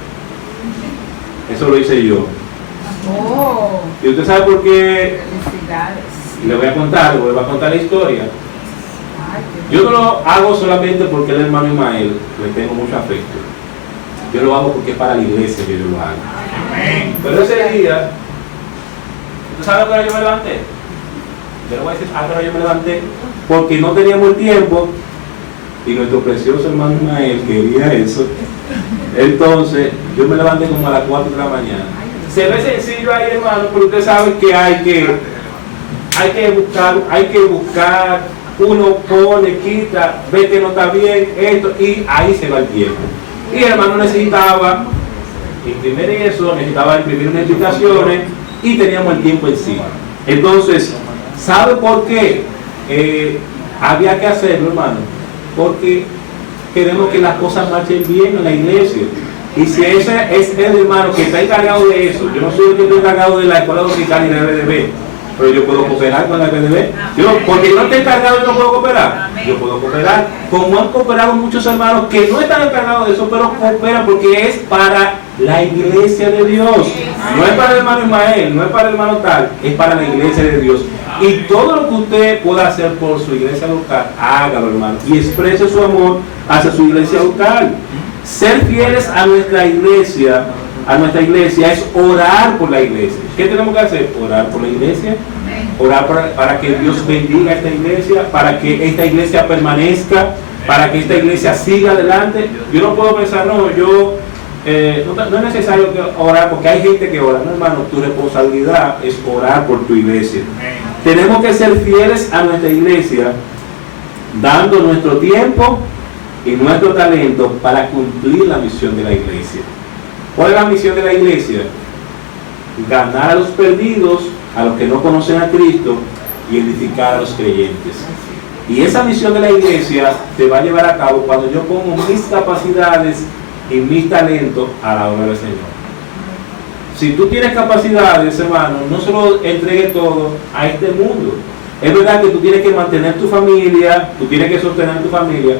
eso lo hice yo. Oh, ¿Y usted sabe por qué? felicidades. Le voy a contar la historia. Ay, Yo no lo hago solamente porque el hermano Ismael le tengo mucho afecto. Yo lo hago porque es para la iglesia que yo lo hago. amén. Pero ese día, ¿usted sabe a qué hora yo me levanté? Yo le voy a decir a qué hora yo me levanté, porque no teníamos el tiempo y nuestro precioso hermano Ismael quería eso. Entonces, yo me levanté como a las 4 de la mañana. Se ve sencillo ahí, hermano, pero usted sabe que hay que buscar uno pone, quita, ve que no está bien, esto, y ahí se va el tiempo. Y el hermano necesitaba imprimir eso, necesitaba imprimir unas explicaciones y teníamos el tiempo encima. Entonces, ¿sabe por qué había que hacerlo, hermano? Porque queremos que las cosas marchen bien en la iglesia. Y si ese es el hermano que está encargado de eso, yo no soy el que estoy encargado de la escuela dominical y de la RDB, pero yo puedo cooperar con la RDB. Yo, porque no estoy encargado y no puedo cooperar, yo puedo cooperar. Como han cooperado muchos hermanos que no están encargados de eso, pero cooperan porque es para la iglesia de Dios. No es para el hermano Ismael, no es para el hermano tal, es para la iglesia de Dios. Y todo lo que usted pueda hacer por su iglesia local, hágalo, hermano, y exprese su amor hacia su iglesia local. Ser fieles a nuestra iglesia es orar por la iglesia. ¿Qué tenemos que hacer? Orar por la iglesia, orar para que Dios bendiga esta iglesia, para que esta iglesia permanezca, para que esta iglesia siga adelante. Yo no puedo pensar, no es necesario orar porque hay gente que ora. No, hermano, tu responsabilidad es orar por tu iglesia. Tenemos que ser fieles a nuestra iglesia, dando nuestro tiempo y nuestro talento para cumplir la misión de la iglesia. ¿Cuál es la misión de la iglesia? Ganar a los perdidos, a los que no conocen a Cristo, y edificar a los creyentes. Y esa misión de la iglesia se va a llevar a cabo cuando yo pongo mis capacidades y mis talentos a la obra del Señor. Si tú tienes capacidades, hermano, no solo entregue todo a este mundo. Es verdad que tú tienes que mantener tu familia, tú tienes que sostener tu familia,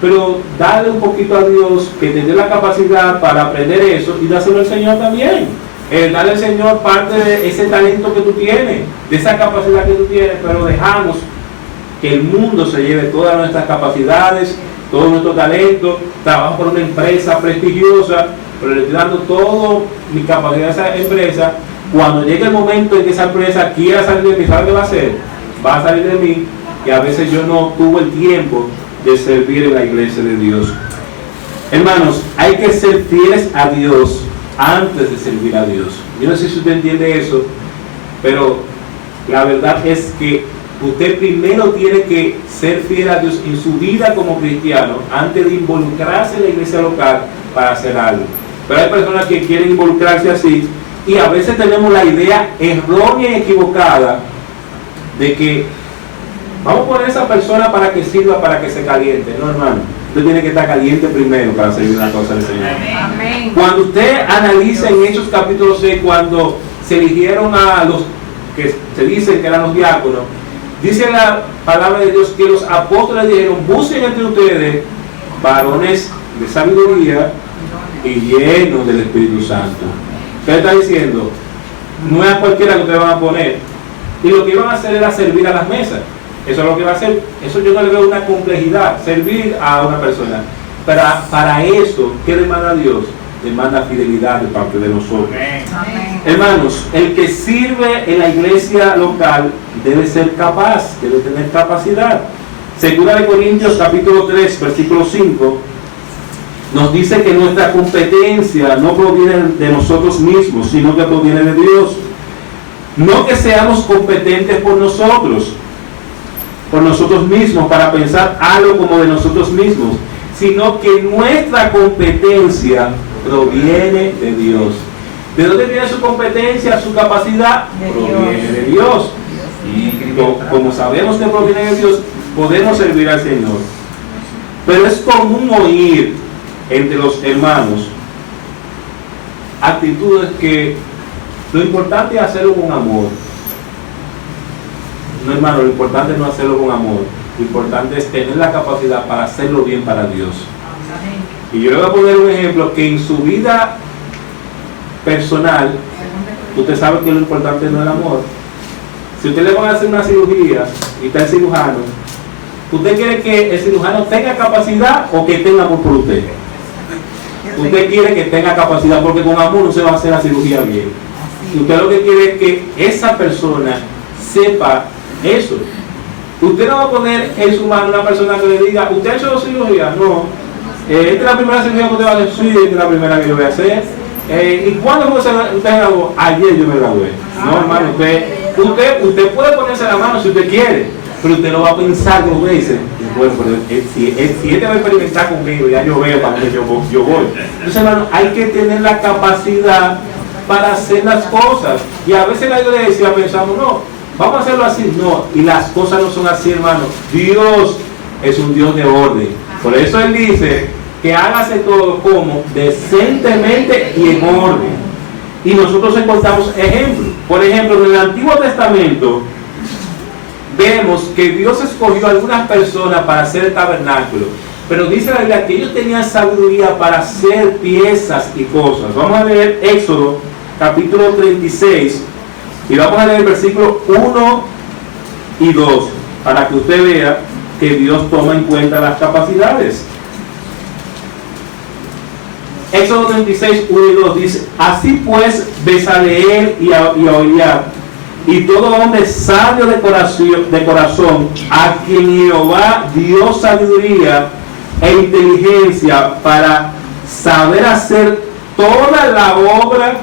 pero dale un poquito a Dios que te dé la capacidad para aprender eso y dáselo al Señor también. Dale al Señor parte de ese talento que tú tienes, de esa capacidad que tú tienes, pero dejamos que el mundo se lleve todas nuestras capacidades, todo nuestro talento. Trabajo por una empresa prestigiosa, pero le estoy dando todo mi capacidad a esa empresa. Cuando llegue el momento en que esa empresa quiera salir de mí, ¿sabe qué va a hacer? Va a salir de mí, y a veces yo no tuve el tiempo de servir en la iglesia de Dios. Hermanos, hay que ser fieles a Dios antes de servir a Dios. Yo no sé si usted entiende eso, pero la verdad es que usted primero tiene que ser fiel a Dios en su vida como cristiano antes de involucrarse en la iglesia local para hacer algo. Pero hay personas que quieren involucrarse así, y a veces tenemos la idea errónea y equivocada de que vamos a poner a esa persona para que sirva, para que se caliente. No, hermano, usted tiene que estar caliente primero para servir la cosa del Señor. Amén. Cuando usted analiza en Hechos capítulo 6, cuando se eligieron a los que se dicen que eran los diáconos, dice la palabra de Dios que los apóstoles dijeron: busquen entre ustedes varones de sabiduría y llenos del Espíritu Santo. ¿Qué está diciendo? No es a cualquiera que ustedes van a poner. Y lo que iban a hacer era servir a las mesas. Eso es lo que va a hacer. Eso yo no le veo una complejidad, servir a una persona. Para eso, ¿qué demanda Dios? Demanda fidelidad de parte de nosotros. Amén. Hermanos, el que sirve en la iglesia local debe ser capaz, debe tener capacidad. Segunda de Corintios capítulo 3, versículo 5, nos dice que nuestra competencia no proviene de nosotros mismos, sino que proviene de Dios. No que seamos competentes por nosotros mismos, para pensar algo como de nosotros mismos, sino que nuestra competencia proviene de Dios. ¿De dónde viene su competencia, su capacidad? Proviene de Dios. Y como sabemos que proviene de Dios, podemos servir al Señor. Pero es común oír entre los hermanos actitudes que lo importante es hacerlo con amor. No, hermano, lo importante no es hacerlo con amor. Lo importante es tener la capacidad para hacerlo bien para Dios. Y yo le voy a poner un ejemplo que en su vida personal, usted sabe que lo importante no es el amor. Si usted le va a hacer una cirugía y está el cirujano, ¿usted quiere que el cirujano tenga capacidad o que tenga amor por usted? Usted quiere que tenga capacidad, porque con amor no se va a hacer la cirugía bien. Usted lo que quiere es que esa persona sepa eso. Usted no va a poner en su mano una persona que le diga: ¿usted ha hecho cirugía? No. ¿Esta es la primera cirugía que usted va a hacer? Sí, esta es la primera que yo voy a hacer. ¿Y cuándo fue usted graduó? Ayer yo me gradué. No, hermano, usted puede ponerse la mano si usted quiere, pero usted lo va a pensar 2 veces. Bueno, pero si él va a experimentar conmigo, ya yo veo para dónde yo voy. Entonces, hermano, hay que tener la capacidad para hacer las cosas. Y a veces en la iglesia pensamos, no, vamos a hacerlo así. No, y las cosas no son así, hermano. Dios es un Dios de orden. Por eso Él dice que hágase todo como decentemente y en orden. Y nosotros encontramos ejemplos. Por ejemplo, en el Antiguo Testamento vemos que Dios escogió a algunas personas para hacer el tabernáculo, pero dice la Biblia que ellos tenían sabiduría para hacer piezas y cosas. Vamos a leer Éxodo capítulo 36 y vamos a leer versículos 1 y 2 para que usted vea que Dios toma en cuenta las capacidades. Éxodo 36, 1 y 2 dice: así pues, Bezaleel y Aholiab, y todo hombre sabio de corazón, a quien Jehová dio sabiduría e inteligencia para saber hacer toda la obra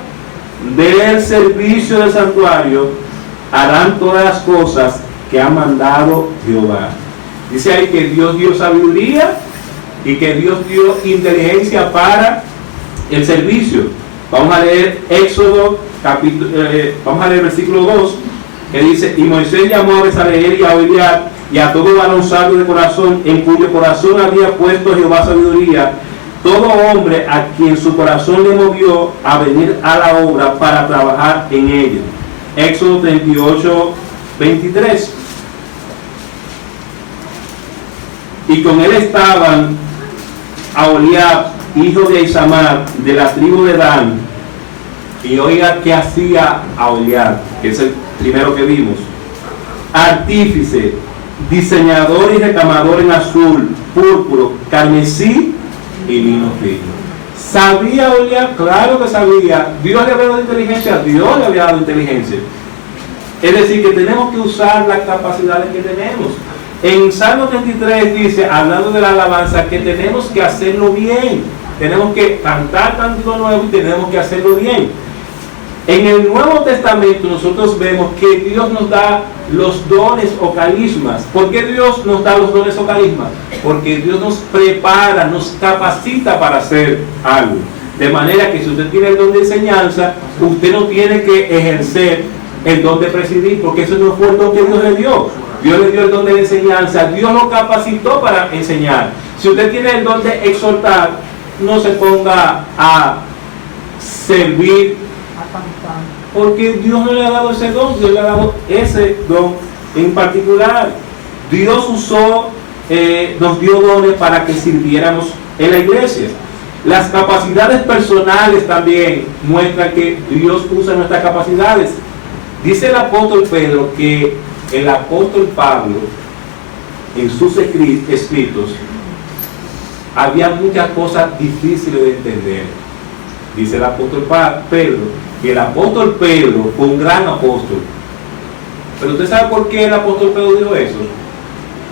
del servicio del santuario, harán todas las cosas que ha mandado Jehová. Dice ahí que Dios dio sabiduría y que Dios dio inteligencia para el servicio. Vamos a leer Éxodo vamos a leer versículo 2, que dice: y Moisés llamó a Bezaleel y a Aholiab y a todo varón sabio de corazón, en cuyo corazón había puesto Jehová sabiduría, todo hombre a quien su corazón le movió a venir a la obra para trabajar en ella. Éxodo 38, 23. Y con él estaban Aholiab, hijo de Isamar, de la tribu de Dan. Y oiga qué hacía Aholiab, que es el primero que vimos: artífice, diseñador y recamador en azul, púrpura, carmesí y lino fino. ¿Sabía Aholiab? Claro que sabía. Dios le había dado inteligencia, Dios le había dado inteligencia. Es decir, que tenemos que usar las capacidades que tenemos. En Salmo 33 dice, hablando de la alabanza, que tenemos que hacerlo bien. Tenemos que cantar cántico nuevo y tenemos que hacerlo bien. En el Nuevo Testamento nosotros vemos que Dios nos da los dones o carismas. ¿Por qué Dios nos da los dones o carismas? Porque Dios nos prepara, nos capacita para hacer algo. De manera que si usted tiene el don de enseñanza, usted no tiene que ejercer el don de presidir, porque eso no fue el don que Dios le dio. Dios le dio el don de enseñanza, Dios lo capacitó para enseñar. Si usted tiene el don de exhortar, no se ponga a servir, porque Dios no le ha dado ese don, Dios le ha dado ese don en particular. Dios nos dio dones para que sirviéramos en la iglesia. Las capacidades personales también muestran que Dios usa nuestras capacidades. Dice el apóstol Pedro que el apóstol Pablo, en sus escritos, había muchas cosas difíciles de entender. Dice el apóstol Pedro que el apóstol Pedro fue un gran apóstol. Pero usted sabe por qué el apóstol Pedro dijo eso.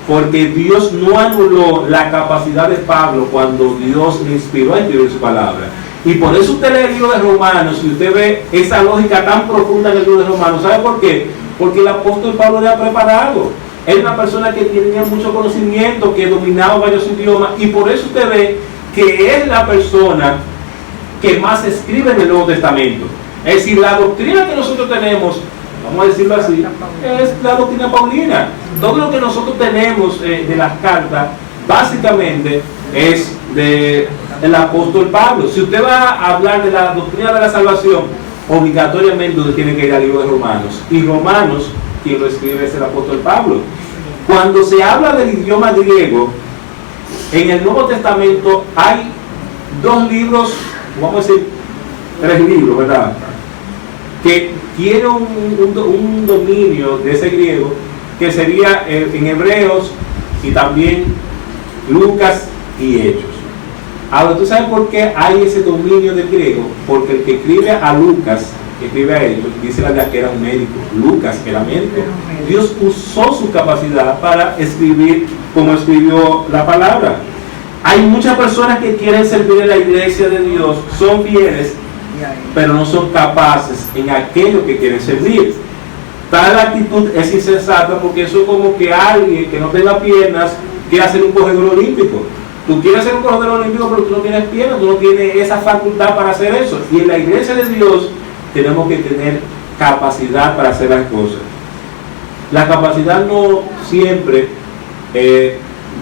Porque Dios no anuló la capacidad de Pablo cuando Dios le inspiró a escribir su palabra. Y por eso usted lee el libro de Romanos y usted ve esa lógica tan profunda en el libro de Romanos. ¿Sabe por qué? Porque el apóstol Pablo le ha preparado. Es una persona que tenía mucho conocimiento, que dominaba varios idiomas, y por eso usted ve que es la persona que más escribe en el Nuevo Testamento. Es decir, la doctrina que nosotros tenemos, vamos a decirlo así, es la doctrina paulina. Todo lo que nosotros tenemos de las cartas, básicamente es del apóstol Pablo. Si usted va a hablar de la doctrina de la salvación, obligatoriamente usted tiene que ir al libro de Romanos. Y Romanos, quien lo escribe es el apóstol Pablo. Cuando se habla del idioma griego, en el Nuevo Testamento hay 2 libros, vamos a decir 3 libros, ¿verdad?, que tienen un dominio de ese griego, que sería en Hebreos y también Lucas y Hechos. Ahora, ¿tú sabes por qué hay ese dominio del griego? Porque el que escribe a Lucas, que escribe a Hechos, dice la verdad que era un médico. Lucas era médico. Dios usó su capacidad para escribir como escribió la palabra. Hay muchas personas que quieren servir en la iglesia de Dios, son fieles, pero no son capaces en aquello que quieren servir. Tal actitud es insensata porque eso es como que alguien que no tenga piernas quiere hacer un corredor olímpico. Tú quieres hacer un corredor olímpico, pero tú no tienes piernas, tú no tienes esa facultad para hacer eso. Y en la iglesia de Dios tenemos que tener capacidad para hacer las cosas. La capacidad no siempre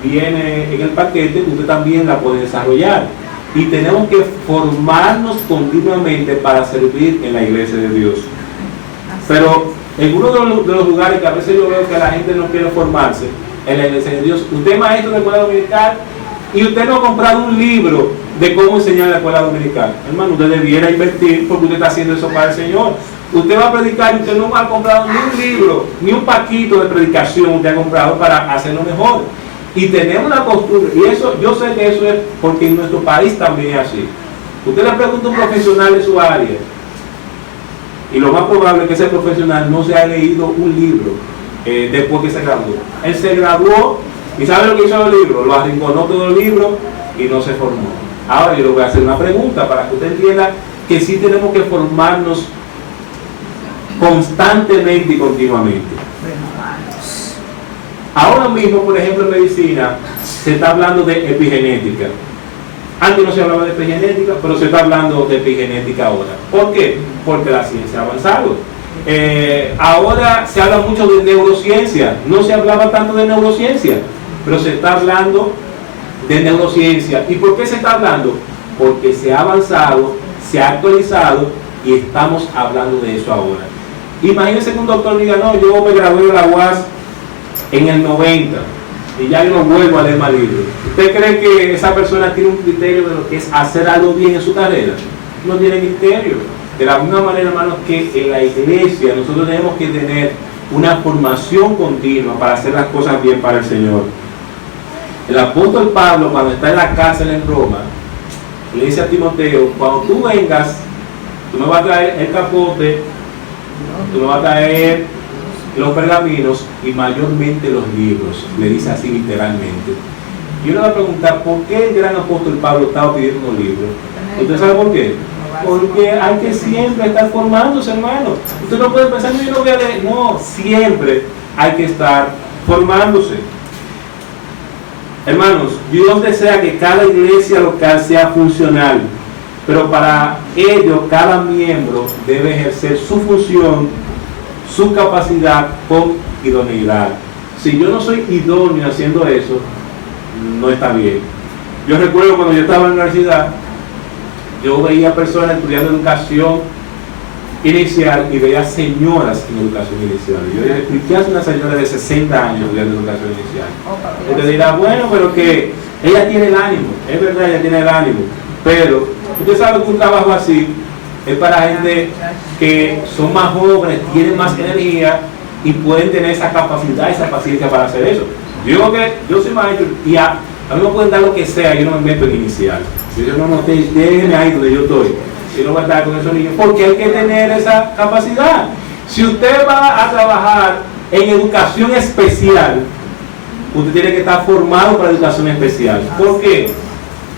viene en el paquete, usted también la puede desarrollar. Y tenemos que formarnos continuamente para servir en la iglesia de Dios. Pero en uno de los lugares que a veces yo veo que la gente no quiere formarse, en la iglesia de Dios, usted es maestro de escuela dominical y usted no ha comprado un libro de cómo enseñar en la escuela dominical. Hermano, usted debiera invertir porque usted está haciendo eso para el Señor. Usted va a predicar y usted no ha comprado ni un libro, ni un paquito de predicación usted ha comprado para hacerlo mejor. Y tenemos la costumbre, y eso, yo sé que eso es porque en nuestro país también es así. Usted le pregunta a un profesional de su área, y lo más probable es que ese profesional no se haya leído un libro después que se graduó. Él se graduó y ¿sabe lo que hizo el libro? Lo arrinconó todo el libro y no se formó. Ahora yo le voy a hacer una pregunta para que usted entienda que sí tenemos que formarnos constantemente y continuamente. Ahora mismo, por ejemplo, en medicina se está hablando de epigenética. Antes no se hablaba de epigenética, pero se está hablando de epigenética ahora. ¿Por qué? Porque la ciencia ha avanzado. Ahora se habla mucho de neurociencia. No se hablaba tanto de neurociencia, pero se está hablando de neurociencia. ¿Y por qué se está hablando? Porque se ha avanzado, se ha actualizado y estamos hablando de eso ahora. Imagínense que un doctor diga, no, yo me gradué de la UAS en el 90 y ya yo no vuelvo a leer más libros. ¿Usted cree que esa persona tiene un criterio de lo que es hacer algo bien en su carrera? No tiene criterio. De la misma manera, hermanos, que en la iglesia nosotros tenemos que tener una formación continua para hacer las cosas bien para el Señor. El apóstol Pablo, cuando está en la cárcel en Roma, le dice a Timoteo, cuando tú vengas, tú me vas a traer el capote, tú me vas a traer los pergaminos y mayormente los libros. Le dice así literalmente. Yo le voy a preguntar, ¿por qué el gran apóstol Pablo estaba pidiendo unos libros? ¿Usted sabe por qué? Porque hay que siempre estar formándose, hermano. Usted no puede pensar, yo no voy a leer. No, siempre hay que estar formándose. Hermanos, Dios desea que cada iglesia local sea funcional, pero para ello cada miembro debe ejercer su función, su capacidad con idoneidad. Si yo no soy idóneo haciendo eso, no está bien. Yo recuerdo cuando yo estaba en la universidad, yo veía personas estudiando educación inicial y veía señoras en educación inicial. Y yo dije, ¿qué hace una señora de 60 años estudiando educación inicial? Usted dirá, bueno, pero que ella tiene el ánimo. Es verdad, ella tiene el ánimo. Pero usted sabe que un trabajo así es para gente que son más jóvenes, tienen más energía y pueden tener esa capacidad, esa paciencia para hacer eso. Yo que yo soy maestro y a mí me pueden dar lo que sea, yo no me meto en inicial. Yo no, déjenme ahí donde yo estoy. Yo no voy a estar con esos niños porque hay que tener esa capacidad. Si usted va a trabajar en educación especial, usted tiene que estar formado para educación especial. ¿Por qué?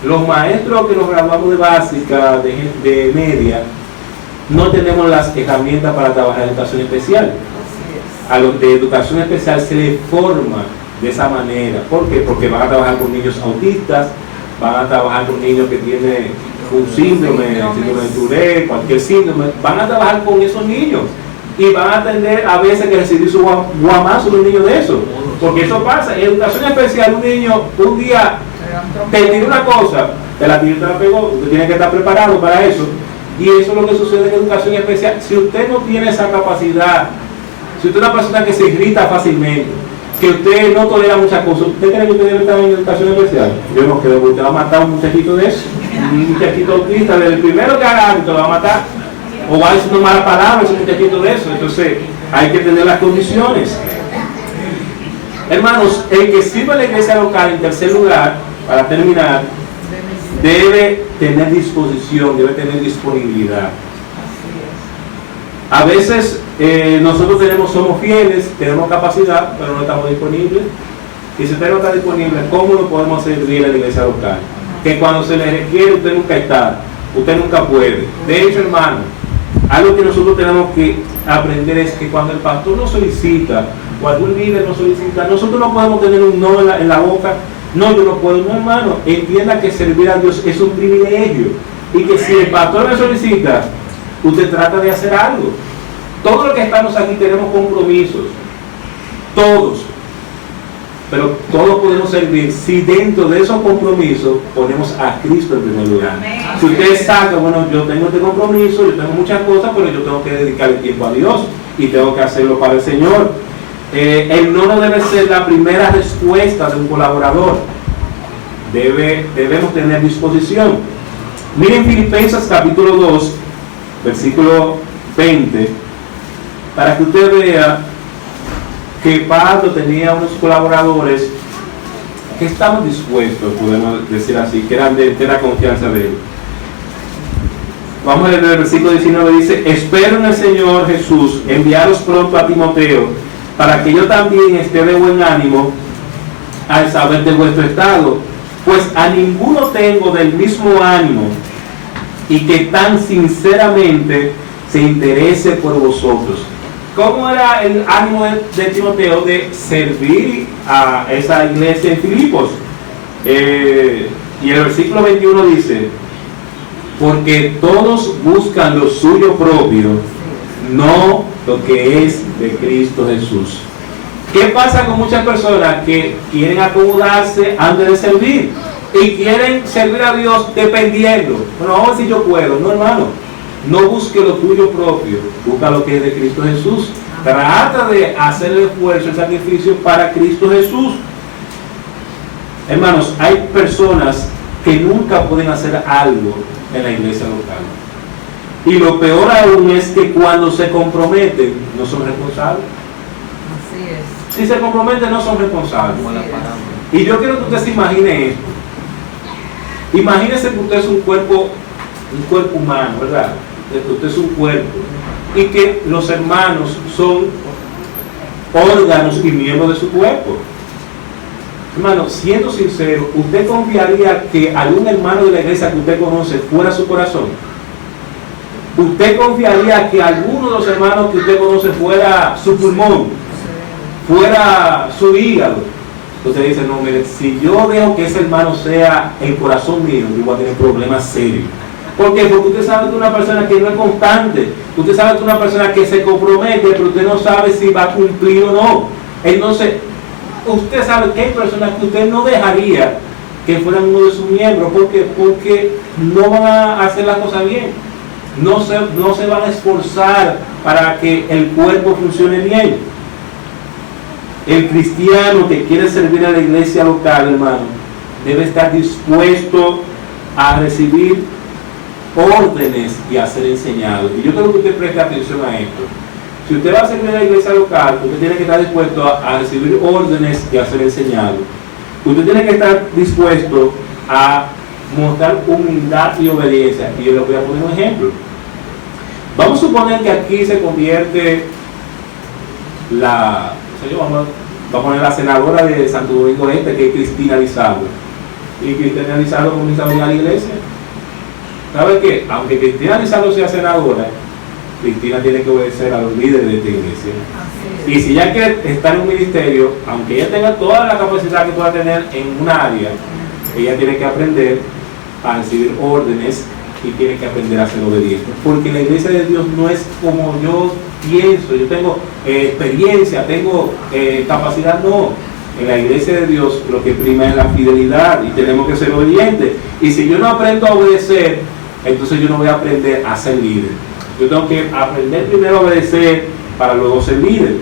Los maestros que nos graduamos de básica, de media, no tenemos las herramientas para trabajar en educación especial. A los de educación especial se les forma de esa manera. ¿Por qué? Porque van a trabajar con niños autistas, van a trabajar con niños que tienen un síndrome de Tourette, cualquier síndrome, van a trabajar con esos niños y van a tener a veces que recibir su guamazo de un niño de eso, porque eso pasa. En educación especial un niño un día te tira una cosa, te la pegó, usted tiene que estar preparado para eso, y eso es lo que sucede en educación especial. Si usted no tiene esa capacidad, si usted es una persona que se irrita fácilmente, que usted no tolera muchas cosas, ¿usted cree que usted debe estar en educación especial? Yo no creo que usted va a matar a un muchachito de eso, un muchachito autista, desde el primero que haga algo te lo va a matar, o va a decir una mala palabra ese muchachito de eso. Entonces hay que tener las condiciones. Hermanos, el que sirve a la iglesia local, en tercer lugar, para terminar, debe tener disposición, debe tener disponibilidad. A veces nosotros somos fieles, tenemos capacidad, pero no estamos disponibles. Y si usted no está disponible, ¿cómo lo podemos servir a la iglesia local? Que cuando se le requiere, usted nunca está, usted nunca puede. De hecho, hermano, algo que nosotros tenemos que aprender es que cuando el pastor nos solicita, o algún líder nos solicita, nosotros no podemos tener un no en la boca. No, yo no puedo, no, hermano. Entienda que servir a Dios es un privilegio. Y que si el pastor me solicita, usted trata de hacer algo. Todos los que estamos aquí tenemos compromisos. Todos. Pero todos podemos servir si dentro de esos compromisos ponemos a Cristo en primer lugar. Si usted saca, bueno, yo tengo este compromiso, yo tengo muchas cosas, pero yo tengo que dedicarle tiempo a Dios y tengo que hacerlo para el Señor. El no debe ser la primera respuesta de un colaborador. Debemos tener disposición. Miren Filipenses capítulo 2, versículo 20, para que usted vea que Pablo tenía unos colaboradores que estaban dispuestos, podemos decir así, que eran de entera confianza de él. Vamos a leer el versículo 19, dice: espero en el Señor Jesús enviaros pronto a Timoteo, para que yo también esté de buen ánimo al saber de vuestro estado, pues a ninguno tengo del mismo ánimo, y que tan sinceramente se interese por vosotros. ¿Cómo era el ánimo de Timoteo? De servir a esa iglesia en Filipos. Y el versículo 21 dice: porque todos buscan lo suyo propio, no lo que es de Cristo Jesús. ¿Qué pasa con muchas personas que quieren acomodarse antes de servir? Y quieren servir a Dios dependiendo. Bueno, vamos a ver si yo puedo. No, hermano. No busque lo tuyo propio. Busca lo que es de Cristo Jesús. Trata de hacer el esfuerzo, el sacrificio para Cristo Jesús. Hermanos, hay personas que nunca pueden hacer algo en la iglesia local. Y lo peor aún es que cuando se comprometen, no son responsables. Así es. Si se comprometen, no son responsables. Como la parábola. Y yo quiero que usted se imagine esto. Imagínese que usted es un cuerpo humano, ¿verdad? Usted es un cuerpo. Y que los hermanos son órganos y miembros de su cuerpo. Hermano, siendo sincero, ¿usted confiaría que algún hermano de la iglesia que usted conoce fuera su corazón? ¿Usted confiaría que alguno de los hermanos que usted conoce fuera su pulmón? ¿Fuera su hígado? Usted dice, no, mire, si yo dejo que ese hermano sea el corazón mío, yo voy a tener problemas serios. ¿Por qué? Porque usted sabe que una persona que no es constante, usted sabe que una persona que se compromete, pero usted no sabe si va a cumplir o no. Entonces, usted sabe que hay personas que usted no dejaría que fueran uno de sus miembros. ¿Por qué? Porque no van a hacer las cosas bien. No se van a esforzar para que el cuerpo funcione bien. El cristiano que quiere servir a la iglesia local, hermano, debe estar dispuesto a recibir órdenes y a ser enseñado. Y yo quiero que usted preste atención a esto. Si usted va a servir a la iglesia local, usted tiene que estar dispuesto a recibir órdenes y a ser enseñado. Usted tiene que estar dispuesto a mostrar humildad y obediencia. Y yo les voy a poner un ejemplo. Vamos a suponer que aquí se convierte vamos a poner la senadora de Santo Domingo Este, que es Cristina Lizardo. Y Cristina Lizardo comienza a venir a la iglesia. ¿Sabe qué? Aunque Cristina Lizardo sea senadora, Cristina tiene que obedecer a los líderes de esta iglesia. Y si ella quiere estar en un ministerio, aunque ella tenga toda la capacidad que pueda tener en un área, ella tiene que aprender a recibir órdenes y tiene que aprender a ser obediente. Porque la iglesia de Dios no es como yo pienso, yo tengo experiencia, tengo capacidad, no. En la iglesia de Dios lo que prima es la fidelidad y tenemos que ser obedientes. Y si yo no aprendo a obedecer, entonces yo no voy a aprender a ser líder. Yo tengo que aprender primero a obedecer para luego ser líder.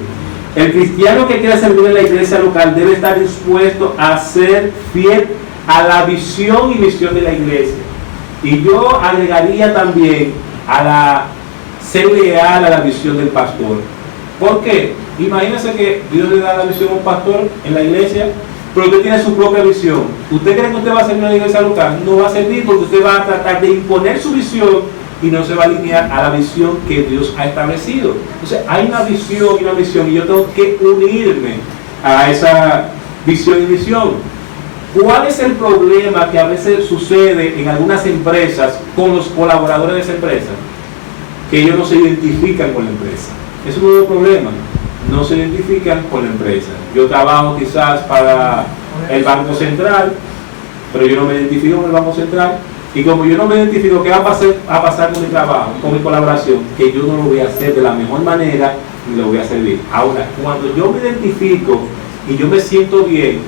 El cristiano que quiere servir en la iglesia local debe estar dispuesto a ser fiel a la visión y misión de la iglesia. Y yo agregaría también ser leal a la visión del pastor. ¿Por qué? Imagínense que Dios le da la visión a un pastor en la iglesia, pero usted tiene su propia visión. ¿Usted cree que usted va a servir en la iglesia local? No va a servir, porque usted va a tratar de imponer su visión y no se va a alinear a la visión que Dios ha establecido. Entonces hay una visión y una misión, y yo tengo que unirme a esa visión y misión. ¿Cuál es el problema que a veces sucede en algunas empresas con los colaboradores de esa empresa? Que ellos no se identifican con la empresa. Es un nuevo problema. No se identifican con la empresa. Yo trabajo quizás para el Banco Central, pero yo no me identifico con el Banco Central. Y como yo no me identifico, ¿qué va a pasar con mi trabajo, con mi colaboración? Que yo no lo voy a hacer de la mejor manera y lo voy a servir. Ahora, cuando yo me identifico y yo me siento bien,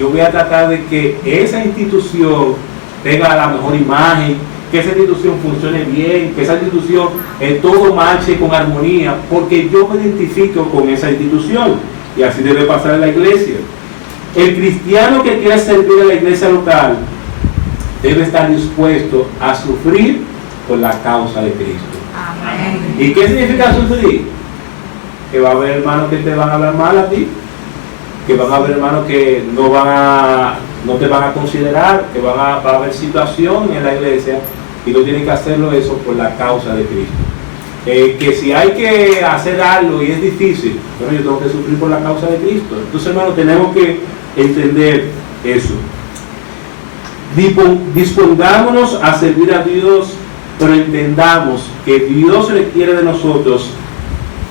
yo voy a tratar de que esa institución tenga la mejor imagen, que esa institución funcione bien, que esa institución todo marche con armonía, porque yo me identifico con esa institución. Y así debe pasar en la iglesia. El cristiano que quiera servir a la iglesia local debe estar dispuesto a sufrir por la causa de Cristo. Amén. ¿Y qué significa sufrir? Que va a haber hermanos que te van a hablar mal a ti, que van a haber hermanos que no te van a considerar, que va a haber situación en la iglesia y no tienen que hacerlo eso por la causa de Cristo. Que si hay que hacer algo y es difícil, bueno, yo tengo que sufrir por la causa de Cristo. Entonces, hermanos, tenemos que entender eso. Dispongámonos a servir a Dios, pero entendamos que Dios requiere de nosotros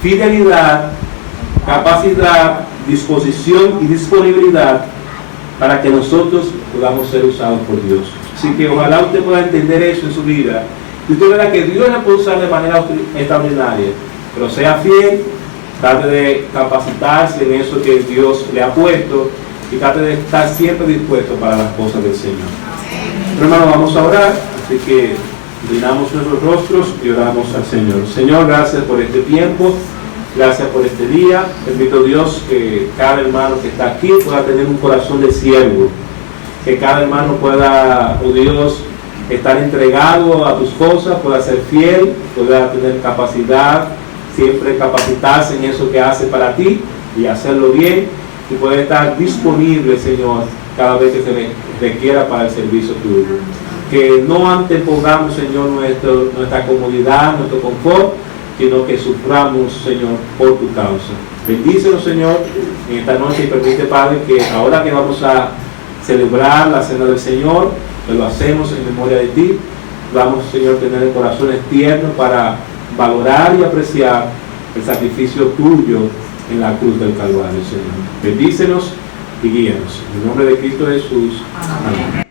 fidelidad, capacidad, disposición y disponibilidad para que nosotros podamos ser usados por Dios. Así que ojalá usted pueda entender eso en su vida y usted verá que Dios le puede usar de manera extraordinaria, pero sea fiel, trate de capacitarse en eso que Dios le ha puesto y trate de estar siempre dispuesto para las cosas del Señor. Hermanos, vamos a orar, así que inclinamos nuestros rostros y oramos al Señor. Señor, gracias por este tiempo, gracias por este día. Permito, Dios, que cada hermano que está aquí pueda tener un corazón de siervo, que cada hermano pueda, oh Dios, estar entregado a tus cosas, pueda ser fiel, pueda tener capacidad, siempre capacitarse en eso que hace para ti y hacerlo bien, y poder estar disponible, Señor, cada vez que se le requiera para el servicio tuyo. Que no antepongamos, Señor, nuestra comodidad, nuestro confort, sino que suframos, Señor, por tu causa. Bendícenos, Señor, en esta noche y permite, Padre, que ahora que vamos a celebrar la cena del Señor, que lo hacemos en memoria de ti, vamos, Señor, a tener corazones tiernos para valorar y apreciar el sacrificio tuyo en la cruz del Calvario, Señor. Bendícenos y guíanos. En el nombre de Cristo Jesús. Amén.